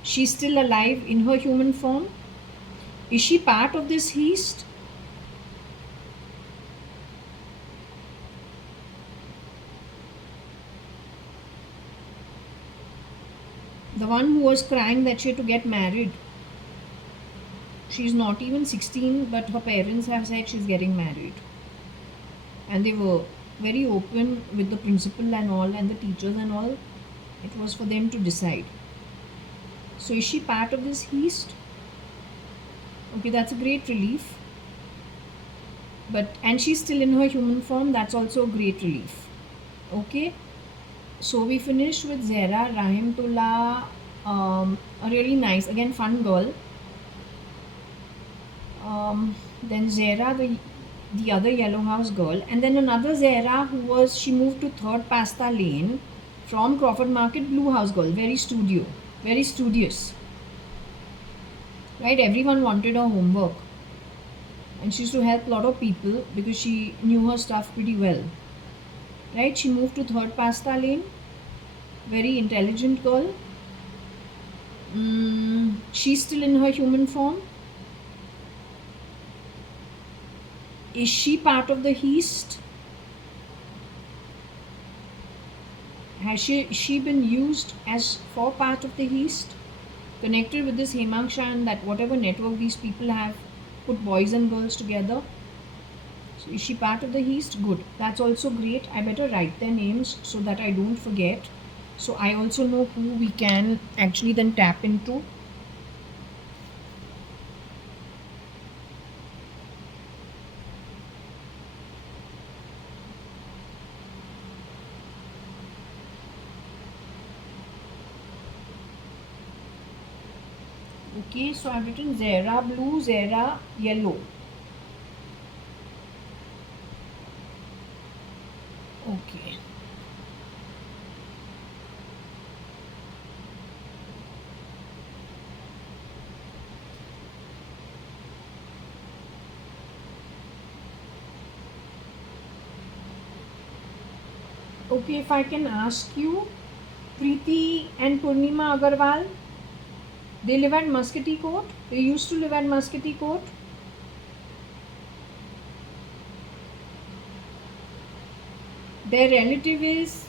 She's still alive in her human form. Is she part of this heist? The one who was crying that she had to get married. She's not even 16, but her parents have said she's getting married. And they were very open with the principal and all, and the teachers and all. It was for them to decide. So is she part of this heist? Okay, that's a great relief. And she's still in her human form. That's also a great relief. Okay. So we finished with Zara Rahimtullah, a really nice, again, fun girl. Then Zara, the other yellow house girl, and then another Zara she moved to 3rd Pasta Lane from Crawford Market, blue house girl, very studious. Right, everyone wanted her homework, and she used to help a lot of people because she knew her stuff pretty well. Right, she moved to 3rd Pasta Lane, very intelligent girl. She's still in her human form. Is she part of the heist? Has she been used as for part of the heist? Connected with this Hemangsha and that whatever network these people have put boys and girls together. So is she part of the heist? Good. That's also great. I better write their names so that I don't forget. So I also know who we can actually then tap into. Okay, so I've written Zara blue, Zara yellow. Okay. Okay, if I can ask you, Preeti and Purnima Agarwal, they live at Muscatine Court. They used to live at Muscatine Court. Their relative is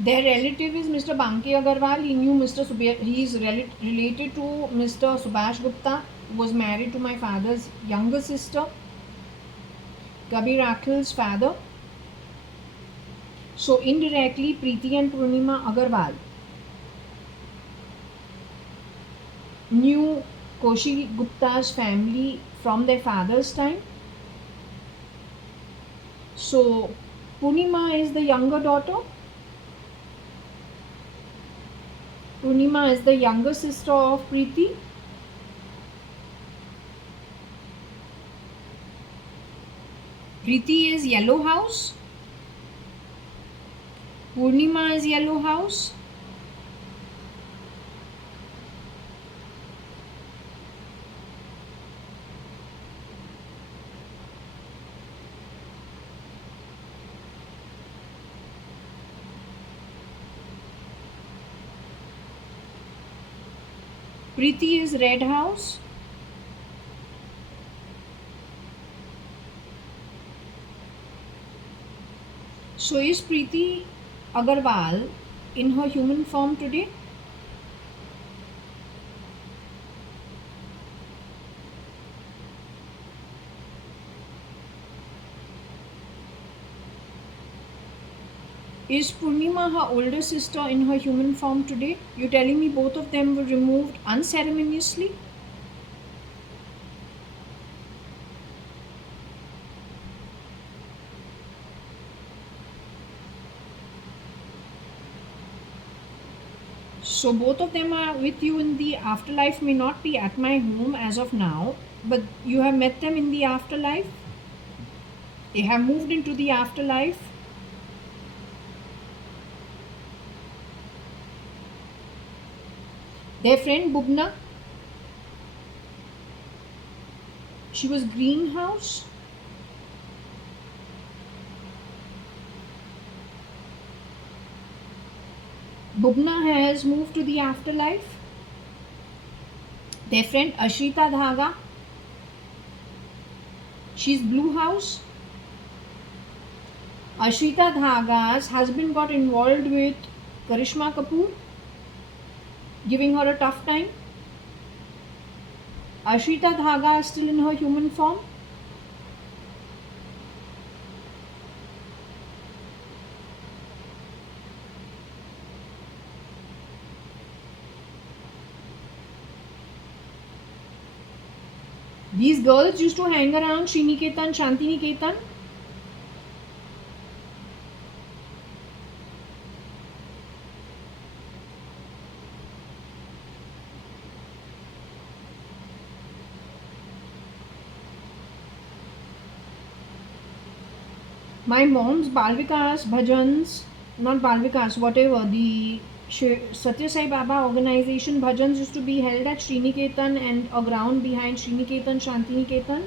Mr. Banke Agarwal. He knew Mr. He is related to Mr. Subhash Gupta, who was married to my father's younger sister, Kabir Akhil's father. So indirectly, Preeti and Purnima Agarwal knew Koshi Gupta's family from their father's time. So Purnima is the younger daughter. Purnima is the younger sister of Preeti. Preeti is yellow house. Purnima is yellow house. Preeti is red house. So is Preeti Agarwal in her human form today? Is Purnima her older sister in her human form today? You're telling me both of them were removed unceremoniously? So both of them are with you in the afterlife, may not be at my home as of now, but you have met them in the afterlife? They have moved into the afterlife? Their friend Bubna, she was greenhouse. Bubna has moved to the afterlife. Their friend Ashrita Dhaga, she's blue house. Ashrita Dhaga's husband got involved with Karishma Kapoor, giving her a tough time. Ashrita Dhaga is still in her human form. These girls used to hang around Sriniketan, Shantiniketan. My mom's Balvikas, Bhajans, not Balvikas, whatever, the Satya Sai Baba organization bhajans used to be held at Sriniketan and a ground behind Sriniketan, Shantiniketan.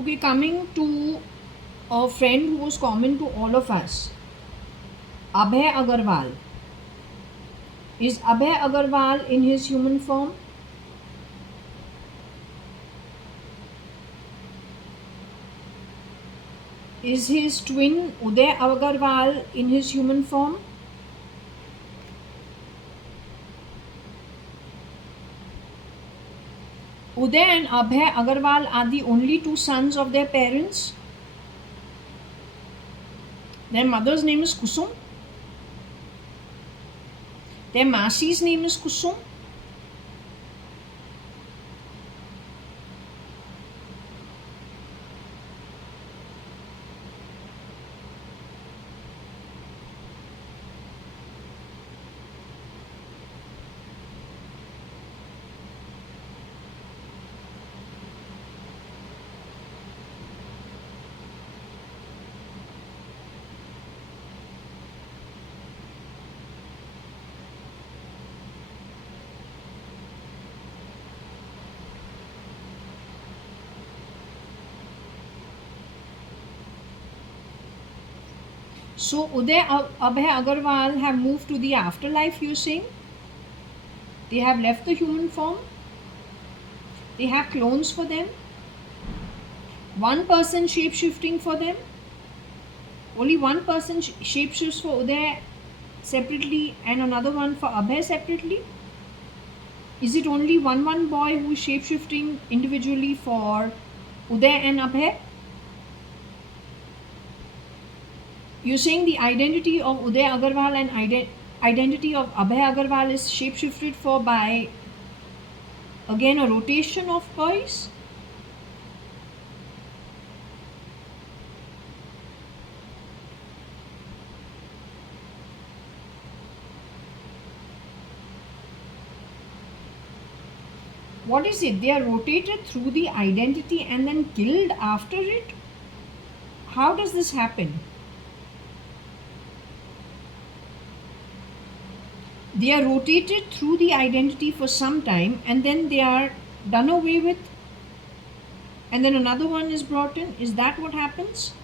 Okay, coming to a friend who was common to all of us, Abhay Agarwal. Is Abhay Agarwal in his human form? Is his twin Uday Agarwal in his human form? Uday and Abhay Agarwal are the only two sons of their parents. Their mother's name is Kusum. Their Masi's name is Kusum. So Uday Abhay Agarwal have moved to the afterlife, you're saying? They have left the human form? They have clones for them? One person shape-shifting for them? Only one person shape-shifts for Uday separately and another one for Abhay separately? Is it only one boy who is shape-shifting individually for Uday and Abhay? You're saying the identity of Uday Agarwal and identity of Abhay Agarwal is shape-shifted for by, again, a rotation of boys? What is it? They are rotated through the identity and then killed after it? How does this happen? They are rotated through the identity for some time and then they are done away with and then another one is brought in. Is that what happens?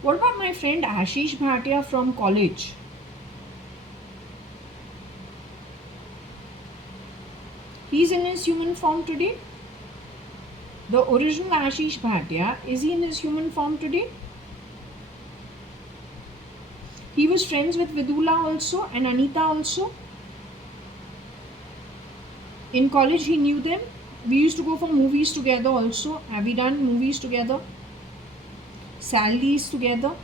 What about my friend Ashish Bhatia from college? He's in his human form today. The original Ashish Bhatia, is he in his human form today? He was friends with Vidula also and Anita also. In college, he knew them. We used to go for movies together also. Have we done movies together? Salaries together?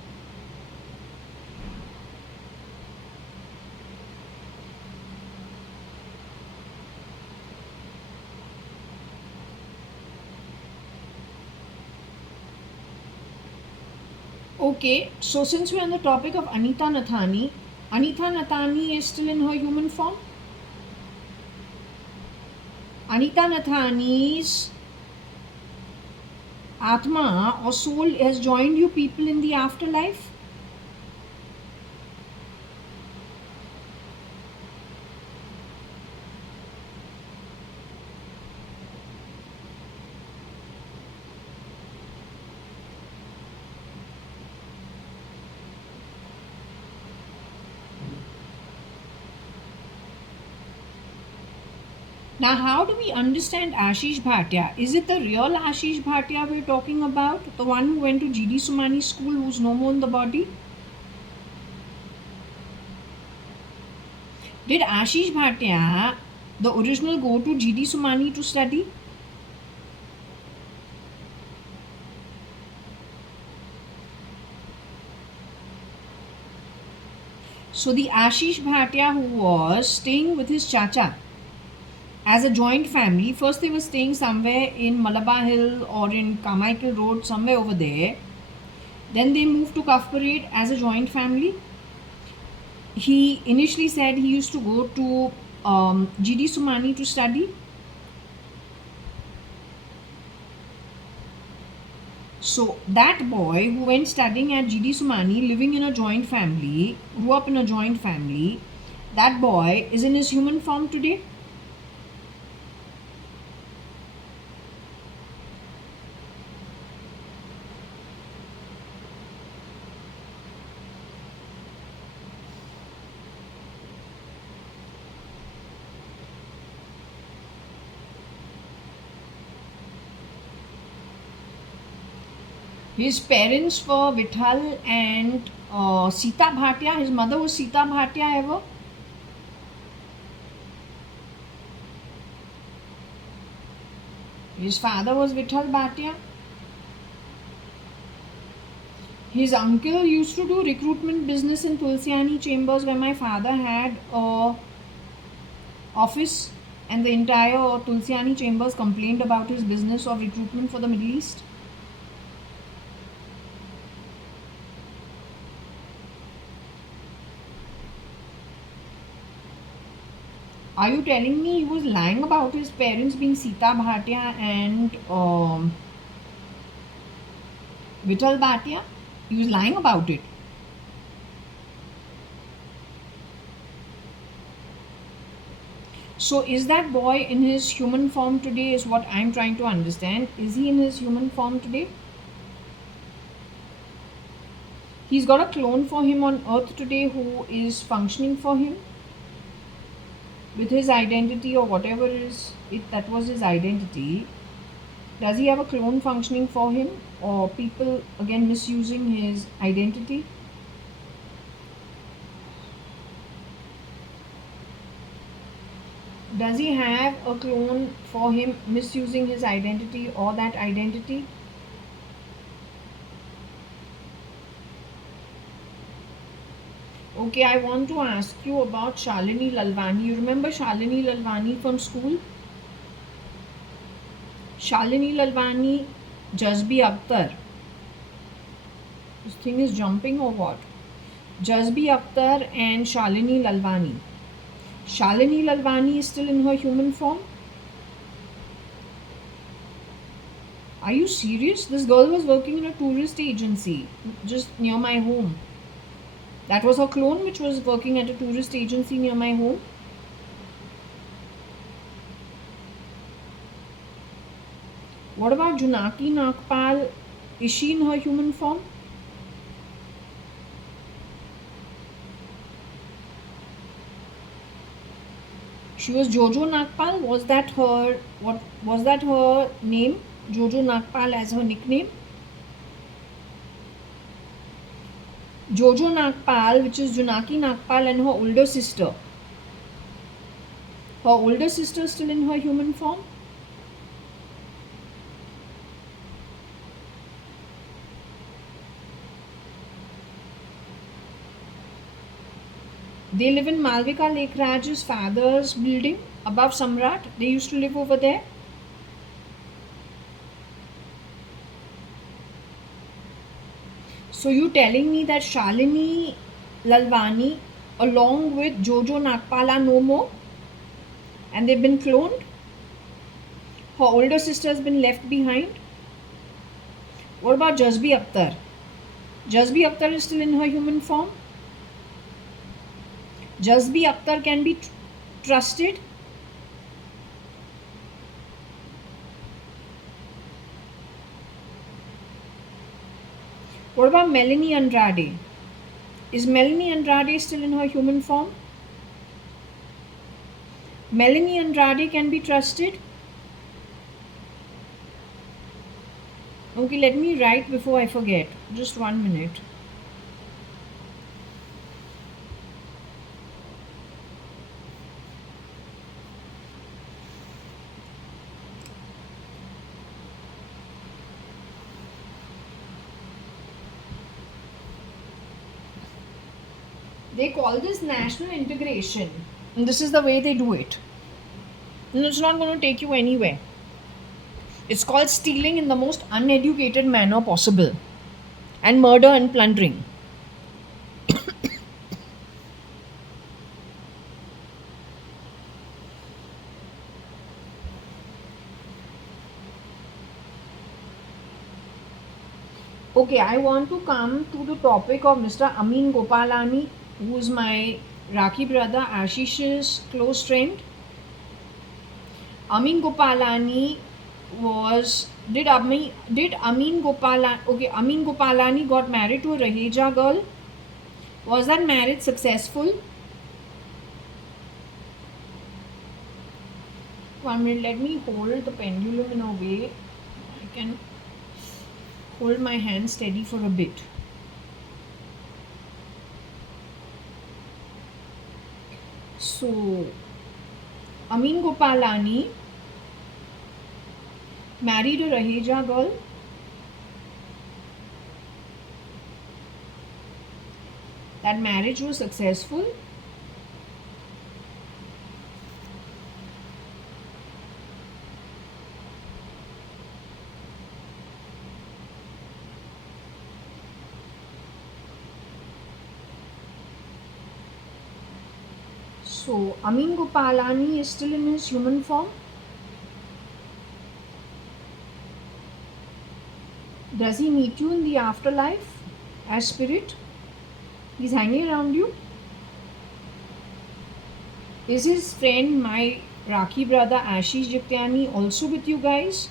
Okay, so since we're on the topic of Anita Nathani is still in her human form. Anita Nathani's Atma or soul has joined you people in the afterlife. Now, how do we understand Ashish Bhatia? Is it the real Ashish Bhatia we're talking about? The one who went to GD Sumani school who's no more in the body? Did Ashish Bhatia, the original, go to GD Sumani to study? So the Ashish Bhatia who was staying with his chacha as a joint family, first they were staying somewhere in Malabar Hill or in Carmichael Road, somewhere over there. Then they moved to Cuff Parade as a joint family. He initially said he used to go to GD Sumani to study. So that boy who went studying at GD Sumani, living in a joint family, grew up in a joint family, that boy is in his human form today. His parents were Vithal and Sita Bhatia. His mother was Sita Bhatia ever. His father was Vithal Bhatia. His uncle used to do recruitment business in Tulsiani Chambers where my father had a office, and the entire Tulsiani Chambers complained about his business of recruitment for the Middle East. Are you telling me he was lying about his parents being Sita Bhatia and Vithal Bhatia? He was lying about it. So is that boy in his human form today is what I'm trying to understand. Is he in his human form today? He's got a clone for him on earth today who is functioning for him with his identity or whatever that was his identity. Does he have a clone functioning for him, or people again misusing his identity? Does he have a clone for him misusing his identity or that identity? Okay, I want to ask you about Shalini Lalwani. You remember Shalini Lalwani from school? Shalini Lalwani, Jazbi Akhtar. This thing is jumping or what? Jazbi Akhtar and Shalini Lalwani. Shalini Lalwani is still in her human form? Are you serious? This girl was working in a tourist agency just near my home. That was her clone which was working at a tourist agency near my home. What about Junaki Nagpal? Is she in her human form? She was Jojo Nagpal. Was that her? What was that her name? Jojo Nagpal as her nickname. Jojo Nagpal, which is Junaki Nagpal, and her older sister. Her older sister still in her human form. They live in Malvika Lake Raj's father's building above Samrat. They used to live over there. So you telling me that Shalini Lalwani along with Jojo Nagpal are no more? And they've been cloned? Her older sister has been left behind? What about Jazbi Akhtar? Jazbi Akhtar is still in her human form? Jazbi Akhtar can be trusted? What about Melanie Andrade? Is Melanie Andrade still in her human form? Melanie Andrade can be trusted? Okay, let me write before I forget. Just 1 minute. They call this national integration. And this is the way they do it. And it's not going to take you anywhere. It's called stealing in the most uneducated manner possible. And murder and plundering. Okay, I want to come to the topic of Mr. Amin Gopalani, who is my Rakhi brother Ashish's close friend. Amin Gopalani was Amin Gopalani got married to a Raheja girl. Was that marriage successful? 1 minute, let me hold the pendulum in a way I can hold my hand steady for a bit. So, Amin Gopalani married a Raheja girl. That marriage was successful. So, Amin Gopalani is still in his human form. Does he meet you in the afterlife as spirit? He's hanging around you. Is his friend, my Rakhi brother Ashish Jityani, also with you guys?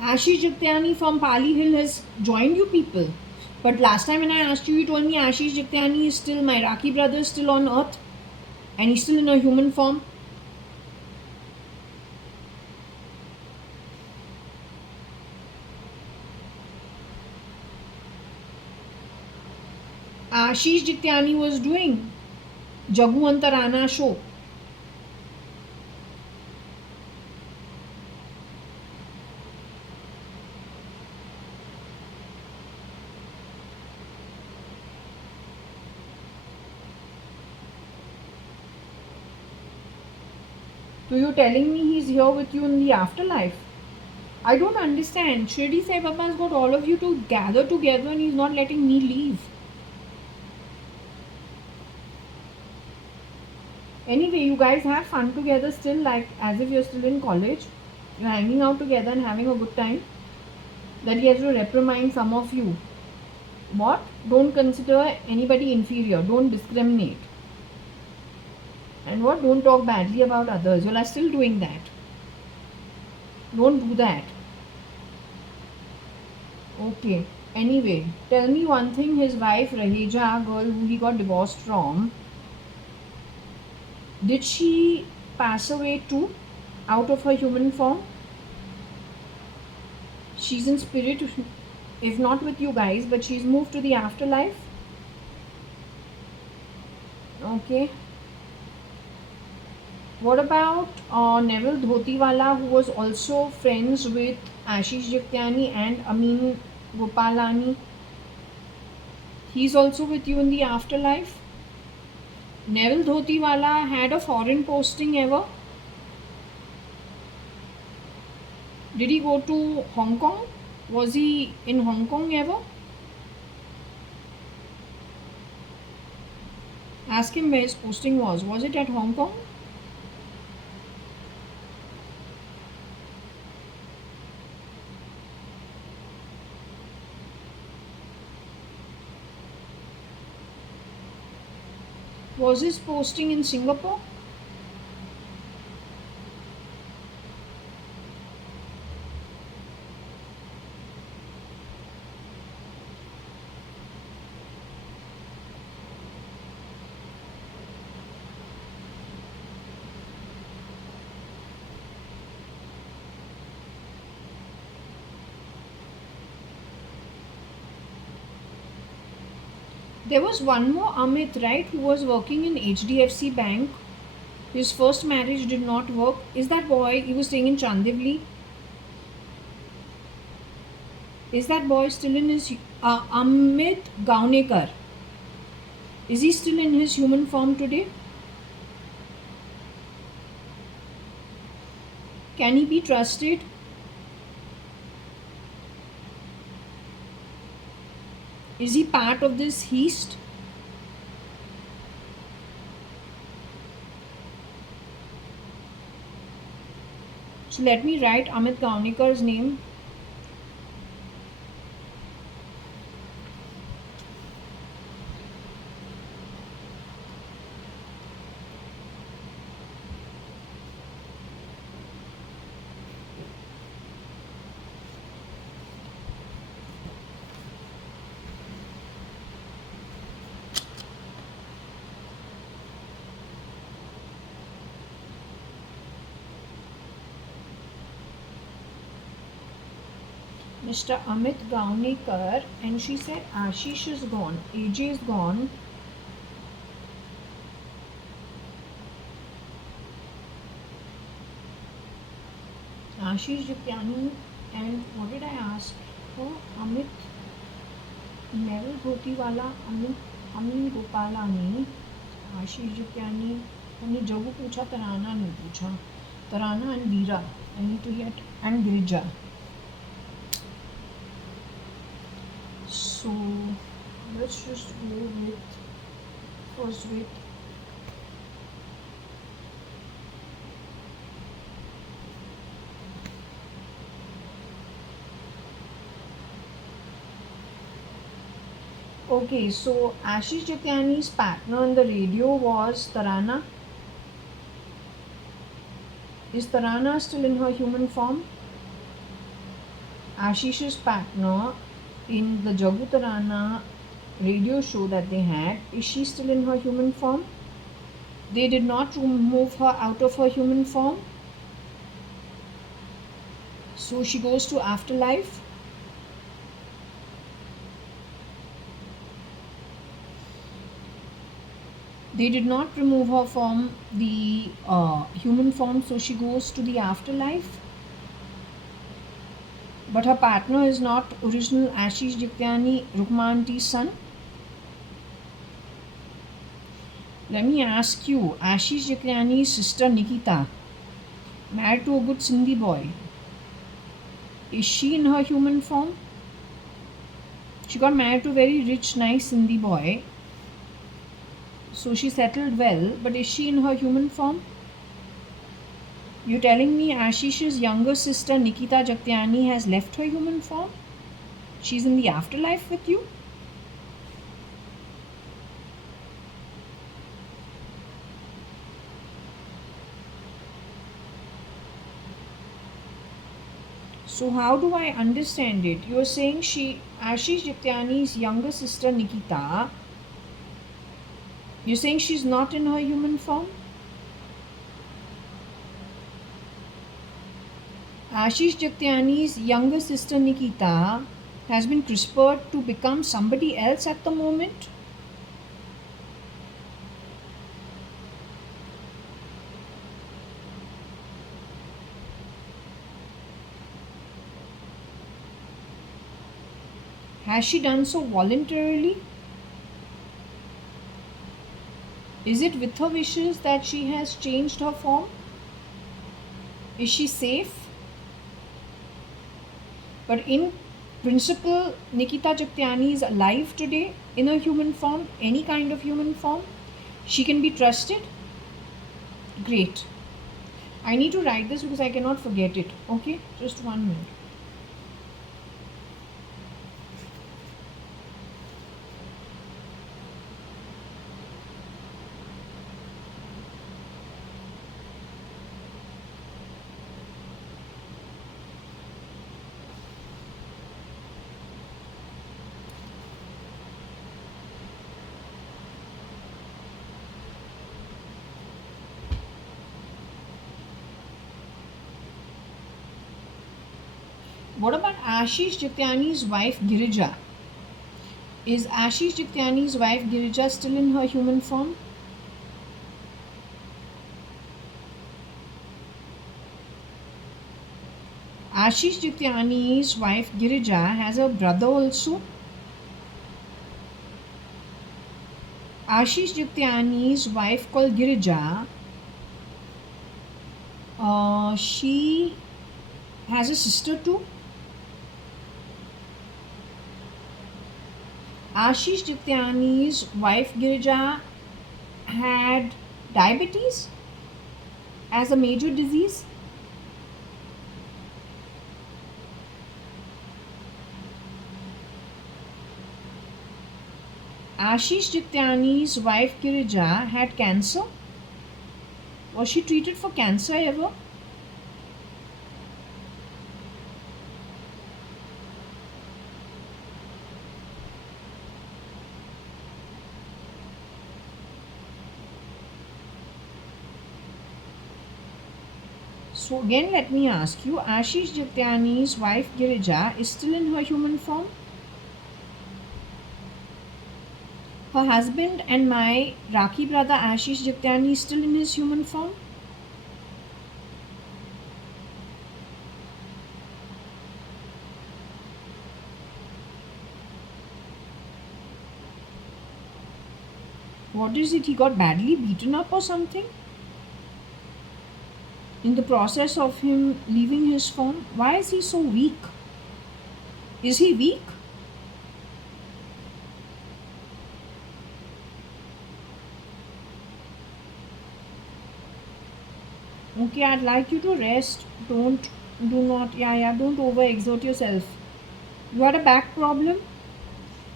Ashish Jityani from Pali Hill has joined you people. But last time when I asked you, you told me Ashish Jityani is still, my Rakhi brother is still on earth. And he's still in a human form. Ashish Jityani was doing Jagu Antarana show. So you're telling me he's here with you in the afterlife? I don't understand. Shirdi Sai Baba has got all of you to gather together and he's not letting me leave. Anyway, you guys have fun together still, like as if you're still in college. You're hanging out together and having a good time. That he has to reprimand some of you. What? Don't consider anybody inferior. Don't discriminate. And what? Don't talk badly about others. You are still doing that. Don't do that. Okay. Anyway, tell me one thing. His wife Raheja, girl who he got divorced from, did she pass away too, out of her human form? She's in spirit, if not with you guys, but she's moved to the afterlife. Okay. What about Neville Dhotiwala, who was also friends with Ashish Jagtiani and Amin Gopalani? He's also with you in the afterlife. Neville Dhotiwala had a foreign posting ever? Did he go to Hong Kong? Was he in Hong Kong ever? Ask him where his posting was. Was it at Hong Kong? Was his posting in Singapore? There was one more Amit, right, who was working in HDFC Bank. His first marriage did not work. Is that boy, he was staying in Chandivli? Is that boy still in his, Amit Gaunekar? Is he still in his human form today? Can he be trusted? Is he part of this heist? So let me write Amit Gaunekar's name. Mr. Amit Gaunekar, and she said Ashish is gone, AJ is gone. Ashish Jagtiani, and what did I ask for? Amit, Neville Dhotiwala, Amin Gopalani, Ashish Jagtiani. हमने जगू पूछा, तराना नहीं पूछा. Tarana and Veera. I need to get, and Girija. So let's just go with first with okay, so Ashish Jagtiani's partner on the radio was Tarana. Is Tarana still in her human form? Ashish's partner in the Jagu Tarana radio show that they had, is she still in her human form? They did not remove her out of her human form. So she goes to afterlife. They did not remove her from the human form, so she goes to the afterlife. But her partner is not original Ashish Jagtiani, Rukmanti's son. Let me ask you, Ashish Jagtiani's sister Nikita, married to a good Sindhi boy, is she in her human form? She got married to a very rich, nice Sindhi boy. So she settled well, but is she in her human form? You're telling me Ashish's younger sister Nikita Jagtiani has left her human form? She's in the afterlife with you? So how do I understand it? You're saying Ashish Jagtiani's younger sister Nikita, you're saying she's not in her human form? Ashish Jagtiani's younger sister Nikita has been CRISPRed to become somebody else at the moment. Has she done so voluntarily? Is it with her wishes that she has changed her form? Is she safe? But in principle, Nikita Jagtiani is alive today in a human form, any kind of human form. She can be trusted. Great. I need to write this because I cannot forget it. Okay, just 1 minute. What about Ashish Jagtiani's wife Girija? Is Ashish Jagtiani's wife Girija still in her human form? Ashish Jagtiani's wife Girija has a brother also. Ashish Jagtiani's wife called Girija, she has a sister too. Ashish Jagtiani's wife Girija had diabetes as a major disease. Ashish Jagtiani's wife Girija had cancer. Was she treated for cancer ever? So again, let me ask you, Ashish Jagtiani's wife Girija is still in her human form? Her husband and my Rakhi brother Ashish Jagtiani is still in his human form? What is it? He got badly beaten up or something? In the process of him leaving his form? Why is he so weak? Is he weak? Okay, I'd like you to rest. Don't overexert yourself. You had a back problem,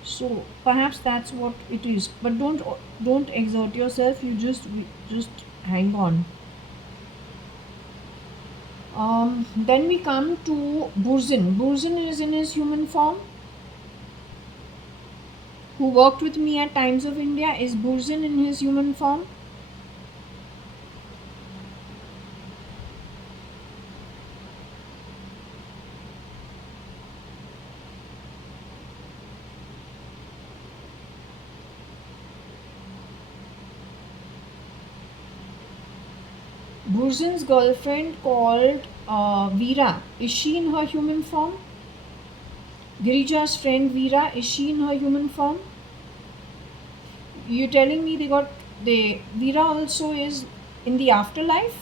so perhaps that's what it is. But don't exert yourself. You just hang on. Then we come to Burzin. Burzin is in his human form. Who worked with me at Times of India? Is Burzin in his human form? Burzin's girlfriend called Veera. Is she in her human form? Girija's friend Veera, is she in her human form? You're telling me Veera also is in the afterlife?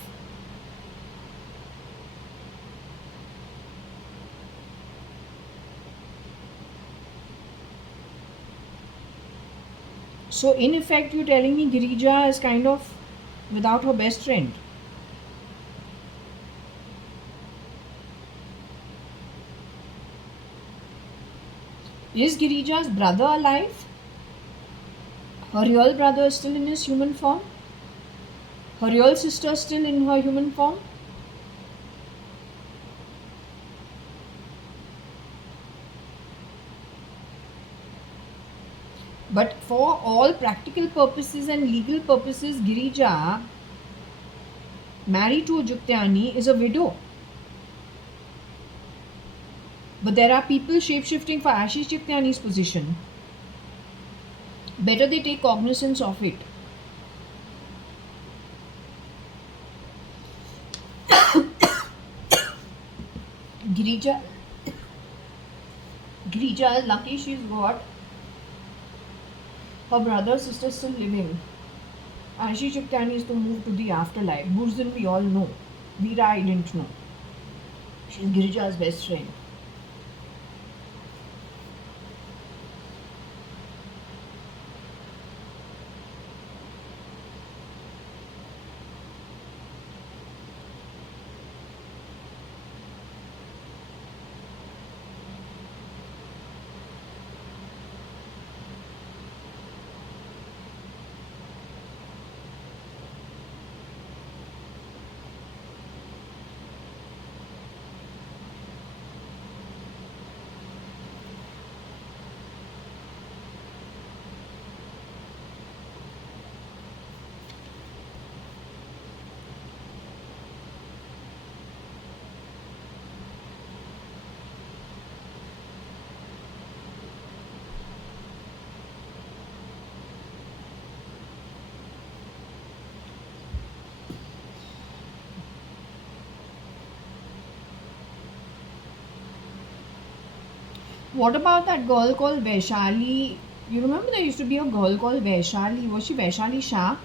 So in effect, you're telling me Girija is kind of without her best friend. Is Girija's brother alive? Her real brother is still in his human form? Her real sister is still in her human form? But for all practical purposes and legal purposes, Girija, married to a Jagtiani, is a widow. But there are people shape-shifting for Ashish Chityani's position. Better they take cognizance of it. Girija, Girija is lucky she's got her brother, sister still living. Ashish Chityani is to move to the afterlife. Burzin we all know. Veera I didn't know. She's Girija's best friend. What about that girl called Vaishali? You remember there used to be a girl called Vaishali. Was she Vaishali Shah?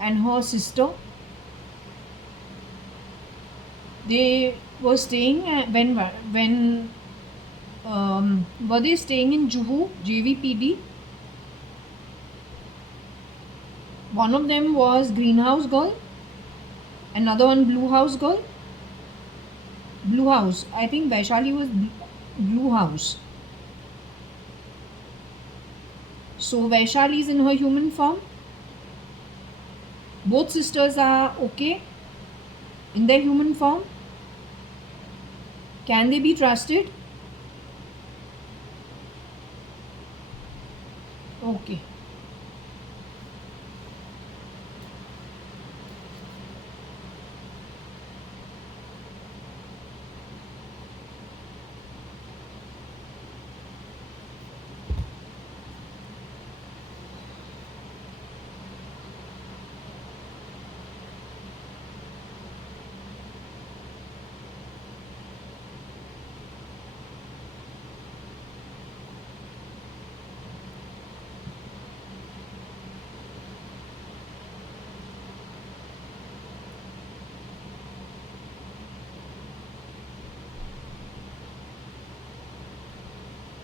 And her sister? They were staying when were they staying in Juhu, JVPD? One of them was Greenhouse Girl, another one Blue House Girl. Blue House. I think Vaishali was Blue House. So Vaishali is in her human form. Both sisters are okay in their human form. Can they be trusted? Okay.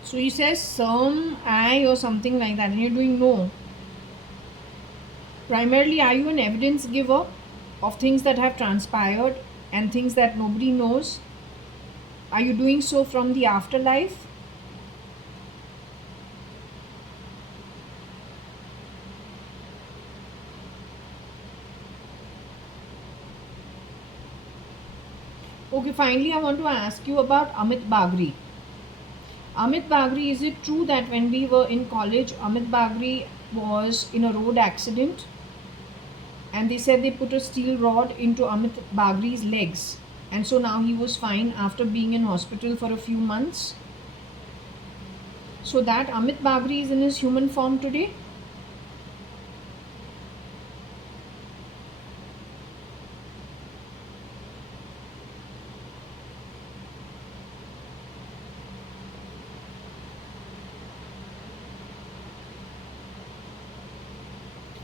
So he says some I or something like that, and you're doing no. Primarily, are you an evidence giver of things that have transpired and things that nobody knows? Are you doing so from the afterlife? Okay, finally, I want to ask you about Amit Bagri. Amit Bagri, is it true that when we were in college, Amit Bagri was in a road accident and they said they put a steel rod into Amit Bagri's legs, and so now he was fine after being in hospital for a few months? So that Amit Bagri is in his human form today?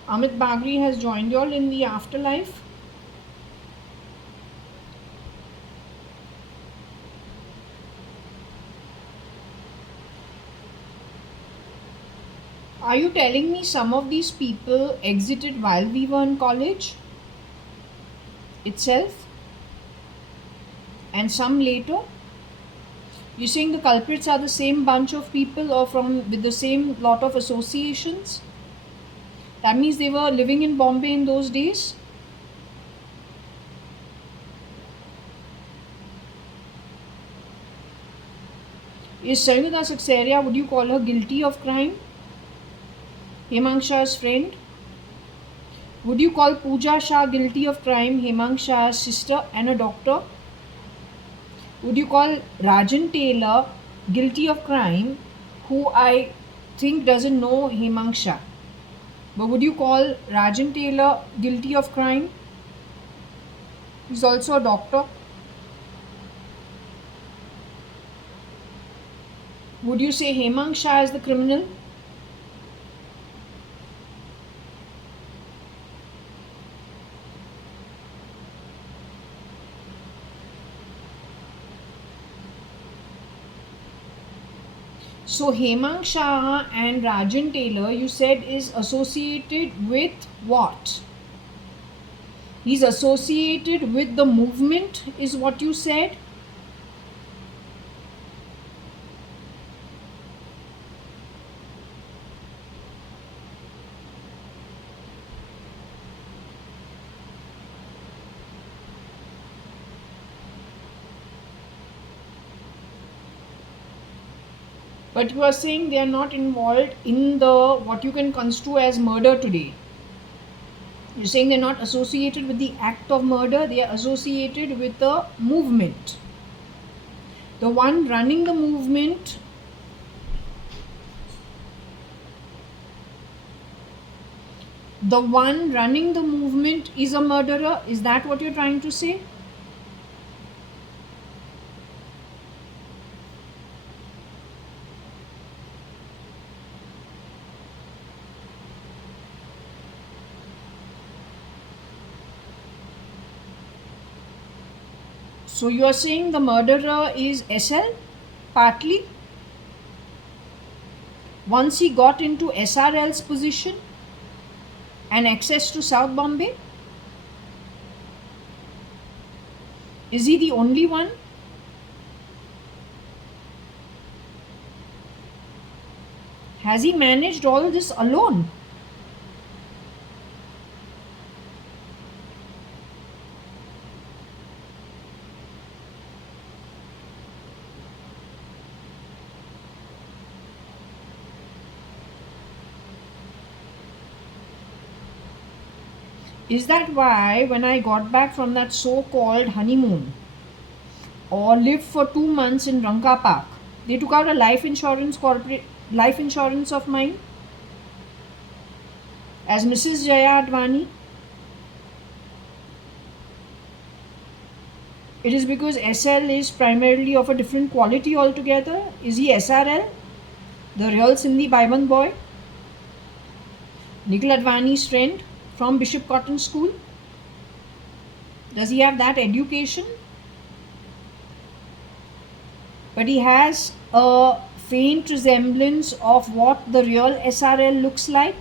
Amit Bagri has joined you all in the afterlife? Are you telling me some of these people exited while we were in college itself and some later? You're saying the culprits are the same bunch of people or from with the same lot of associations? That means they were living in Bombay in those days? Is Sayuda Saxeria, would you call her guilty of crime? Hemang Shah's friend? Would you call Pooja Shah guilty of crime, Hemang Shah's sister and a doctor? Would you call Rajan Taylor guilty of crime, who I think doesn't know Hemangsha? But would you call Rajan Taylor guilty of crime? He's also a doctor. Would you say Hemangsha is the criminal? So Hemang Shah and Rajan Taylor, you said, is associated with what? He's associated with the movement, is what you said. But you are saying they are not involved in the what you can construe as murder today. You're saying they're not associated with the act of murder, they are associated with the movement. The one running the movement, is a murderer. Is that what you're trying to say? So you are saying the murderer is SL, partly? Once he got into SRL's position and access to South Bombay? Is he the only one? Has he managed all this alone? Is that why when I got back from that so-called honeymoon or lived for 2 months in Ranka Park, they took out a life insurance of mine as Mrs. JAYA.ADVANI? It is because SL is primarily of a different quality altogether. Is he SRL, the real Sindhi Baiban boy? Nikhil Advani's friend from Bishop Cotton School? Does he have that education? But he has a faint resemblance of what the real SRL looks like.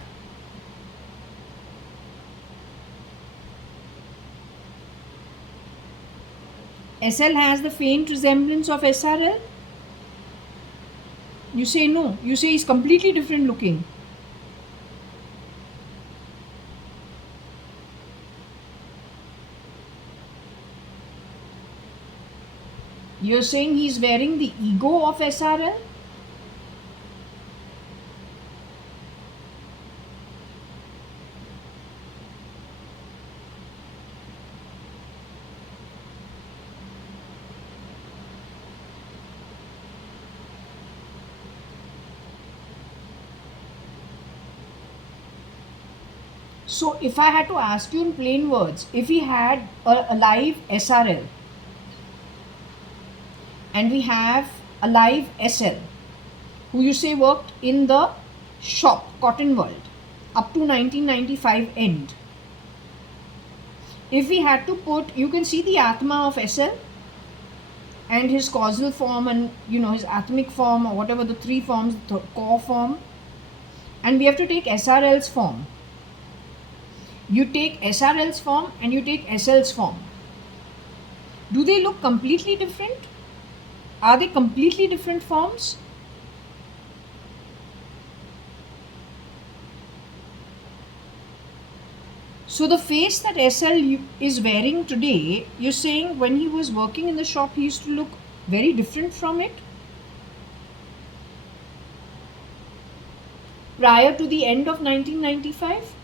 SL has the faint resemblance of SRL? You say no. You say he's completely different looking. You're saying he's wearing the ego of SRL? So if I had to ask you in plain words, if we had a live SRL and we have a live SL who you say worked in the shop, Cotton World, up to 1995 end. If we had to put, you can see the Atma of SL and his causal form and his atomic form or whatever the three forms, the core form, and we have to take SRL's form. You take SRL's form and you take SL's form. Do they look completely different? Are they completely different forms? So the face that SL is wearing today, you're saying when he was working in the shop, he used to look very different from it? Prior to the end of 1995?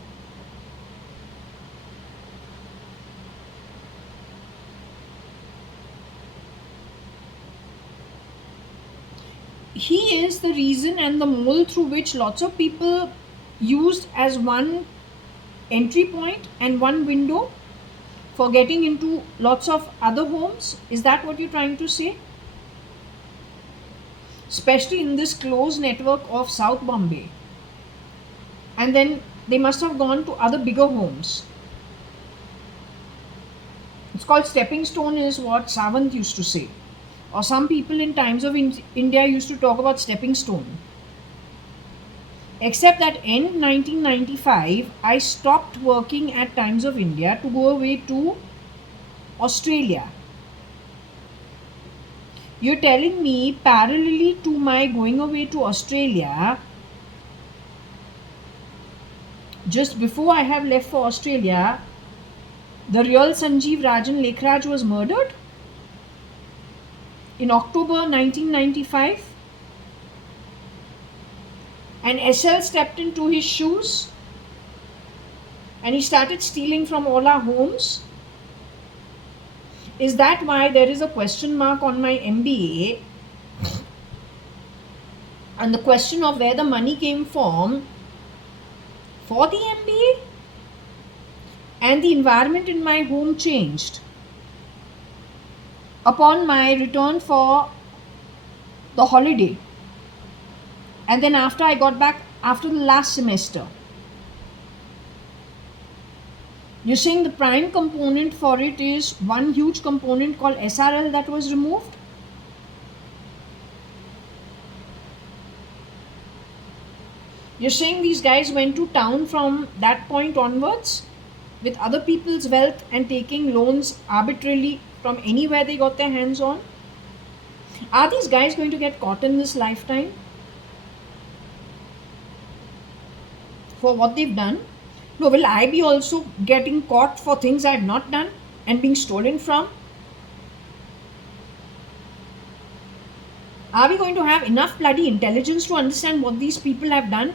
he is the reason and the mole through which lots of people used as one entry point and one window for getting into lots of other homes. Is that what you're trying to say? Especially in this closed network of South Bombay. And then they must have gone to other bigger homes. It's called stepping stone, is what Savant used to say. Or some people in Times of India used to talk about stepping stone. Except that in 1995, I stopped working at Times of India to go away to Australia. You're telling me parallelly to my going away to Australia, just before I have left for Australia, the real Sanjeev Rajan Lekhraj was murdered in October 1995, and SL stepped into his shoes and he started stealing from all our homes. Is that why there is a question mark on my MBA? And the question of where the money came from for the MBA? And the environment in my home changed upon my return for the holiday. And then after I got back after the last semester. You're saying the prime component for it is one huge component called SRL that was removed? You're saying these guys went to town from that point onwards with other people's wealth and taking loans arbitrarily from anywhere they got their hands on? Are these guys going to get caught in this lifetime for what they've done? No, will I be also getting caught for things I have not done and being stolen from? Are we going to have enough bloody intelligence to understand what these people have done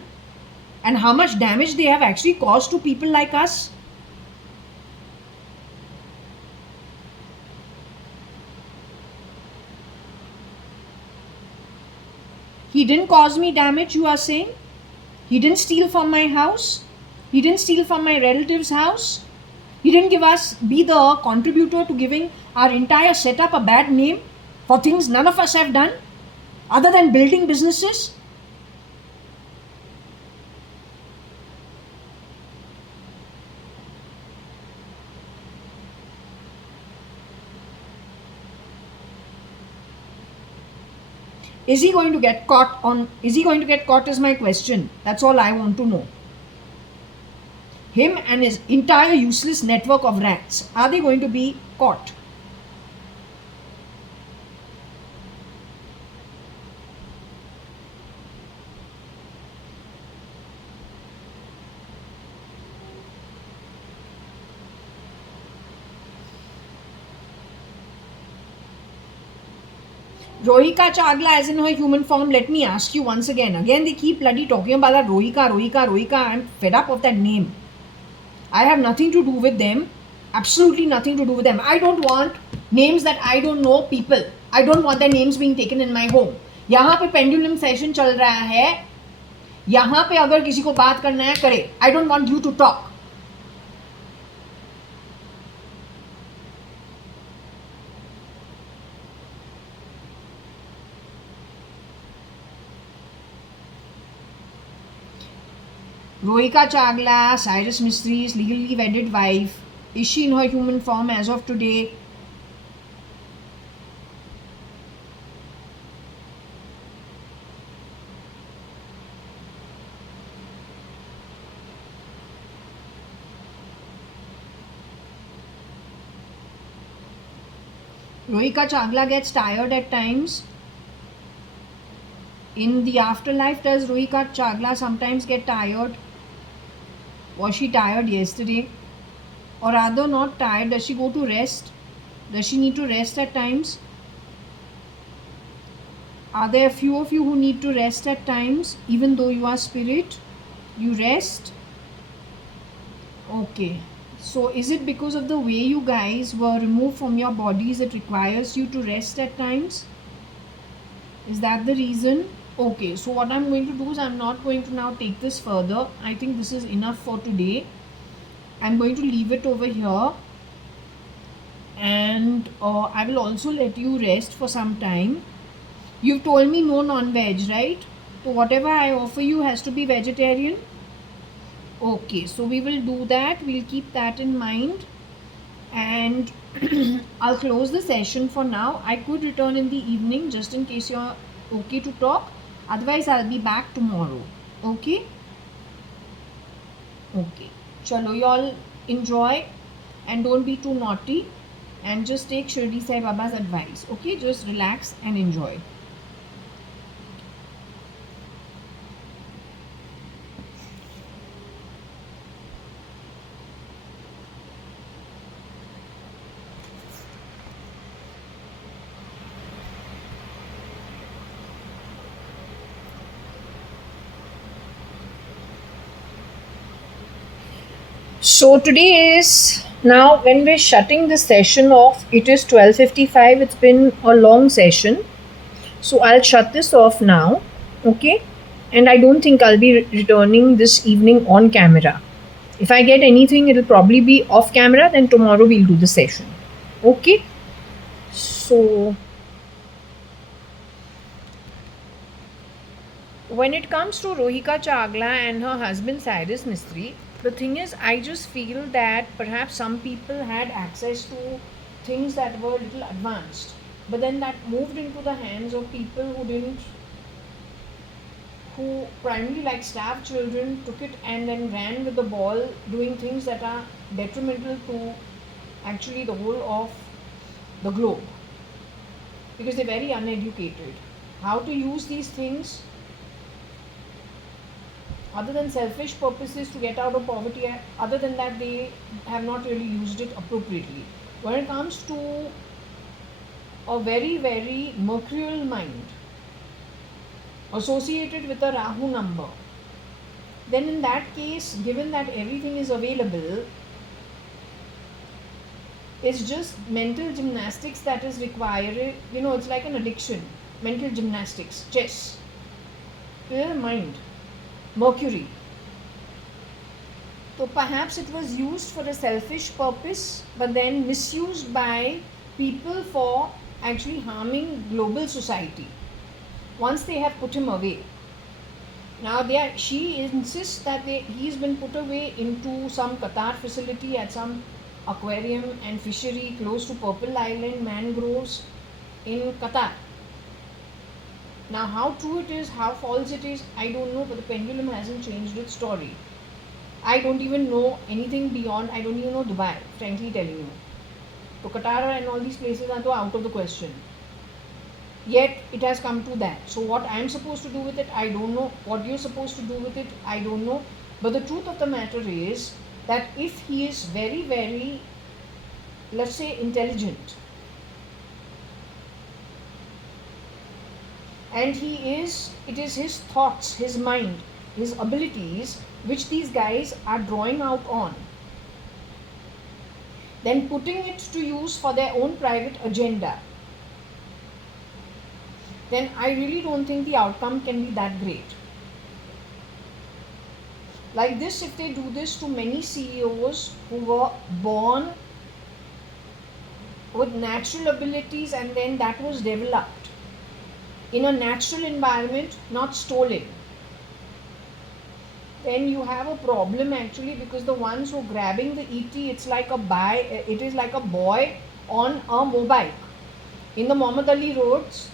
and how much damage they have actually caused to people like us? He didn't cause me damage, you are saying? He didn't steal from my house? He didn't steal from my relative's house? He didn't be the contributor to giving our entire setup a bad name for things none of us have done other than building businesses? Is he going to get caught is my question. That's all I want to know. Him and his entire useless network of rats, are they going to be caught? Rohika Chagla as in her human form, let me ask you once again. Again, they keep bloody talking about that Rohika. I'm fed up of that name. I have nothing to do with them. Absolutely nothing to do with them. I don't want names that I don't know people. I don't want their names being taken in my home. यहाँ पे pendulum session चल रहा है. यहाँ पे अगर किसी को बात करना है करे. I don't want you to talk. Rohika Chagla, Cyrus Mistry's legally wedded wife. Is she in her human form as of today? Rohika Chagla gets tired at times. In the afterlife, does Rohika Chagla sometimes get tired? Was she tired yesterday? Or rather not tired, does she go to rest? Does she need to rest at times? Are there a few of you who need to rest at times? Even though you are spirit, you rest? Okay. So is it because of the way you guys were removed from your bodies it requires you to rest at times? Is that the reason? Okay, so what I'm going to do is I'm not going to now take this further. I think this is enough for today. I'm going to leave it over here, and I will also let you rest for some time. You've told me no non-veg, right? So whatever I offer you has to be vegetarian. Okay, so we will do that. We'll keep that in mind, and I'll close the session for now. I could return in the evening just in case you're okay to talk. Otherwise, I'll be back tomorrow. Okay? Okay. Chalo, you all enjoy and don't be too naughty, and just take Shirdi Sai Baba's advice. Okay? Just relax and enjoy. So today is now when we're shutting the session off, it is 12:55. It's been a long session. So I'll shut this off now. Okay? And I don't think I'll be returning this evening on camera. If I get anything, it'll probably be off camera. Then tomorrow we'll do the session. Okay? So when it comes to Rohika Chagla and her husband Cyrus Mistry, the thing is, I just feel that perhaps some people had access to things that were a little advanced, but then that moved into the hands of people who primarily like starved children, took it and then ran with the ball, doing things that are detrimental to actually the whole of the globe, because they're very uneducated. How to use these things other than selfish purposes to get out of poverty, other than that, they have not really used it appropriately. When it comes to a very, very mercurial mind associated with a Rahu number, then in that case, given that everything is available, it's just mental gymnastics that is required. It's like an addiction. Mental gymnastics, chess, clear mind, Mercury. So perhaps it was used for a selfish purpose, but then misused by people for actually harming global society once they have put him away. Now she insists that he's been put away into some Qatar facility at some aquarium and fishery close to Purple Island mangroves in Qatar. Now, how true it is, how false it is, I don't know, but the pendulum hasn't changed its story. I don't even know anything beyond, I don't even know Dubai, frankly telling you. So, Qatar and all these places are out of the question. Yet, it has come to that. So, what I am supposed to do with it, I don't know. What you're supposed to do with it, I don't know. But the truth of the matter is that if he is very, very, let's say, intelligent, and it is his thoughts, his mind, his abilities which these guys are drawing out on, then putting it to use for their own private agenda, then I really don't think the outcome can be that great. Like this, if they do this to many CEOs who were born with natural abilities and then that was developed in a natural environment, not stolen, then you have a problem actually, because the ones who are grabbing the ET, it is like a boy on a mobile in the Muhammad Ali roads,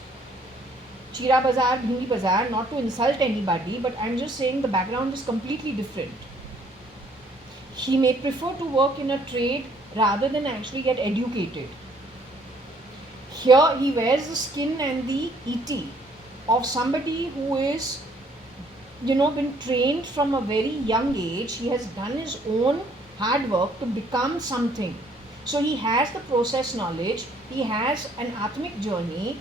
Chira Bazaar, Bhindi Bazaar, not to insult anybody, but I'm just saying the background is completely different. He may prefer to work in a trade rather than actually get educated. Here he wears the skin and the ET of somebody who is, been trained from a very young age. He has done his own hard work to become something. So he has the process knowledge, he has an atmic journey,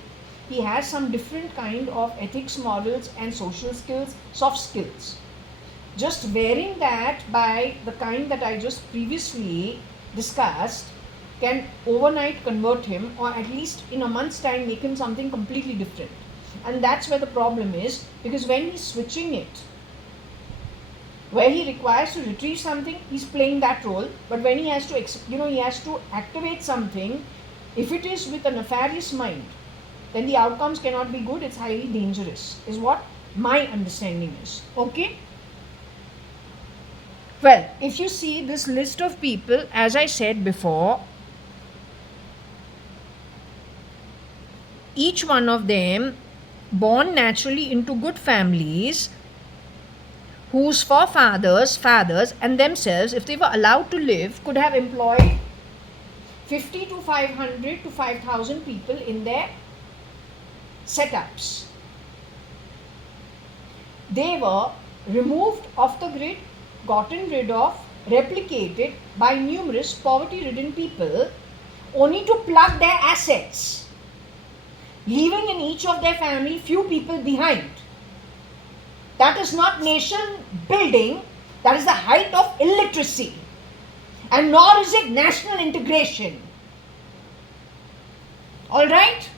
he has some different kind of ethics, morals and social skills, soft skills. Just wearing that by the kind that I just previously discussed can overnight convert him, or at least in a month's time make him something completely different. And that's where the problem is, because when he's switching it, where he requires to retrieve something, he's playing that role. But when he has to, he has to activate something, if it is with a nefarious mind, then the outcomes cannot be good. It's highly dangerous, is what my understanding is. Okay? Well, if you see this list of people, as I said before, each one of them born naturally into good families, whose forefathers, fathers, and themselves, if they were allowed to live, could have employed 50 to 500 to 5,000 people in their setups. They were removed off the grid, gotten rid of, replicated by numerous poverty-ridden people, only to plug their assets, leaving in each of their family few people behind. That is not nation building, that is the height of illiteracy. And nor is it national integration. All right?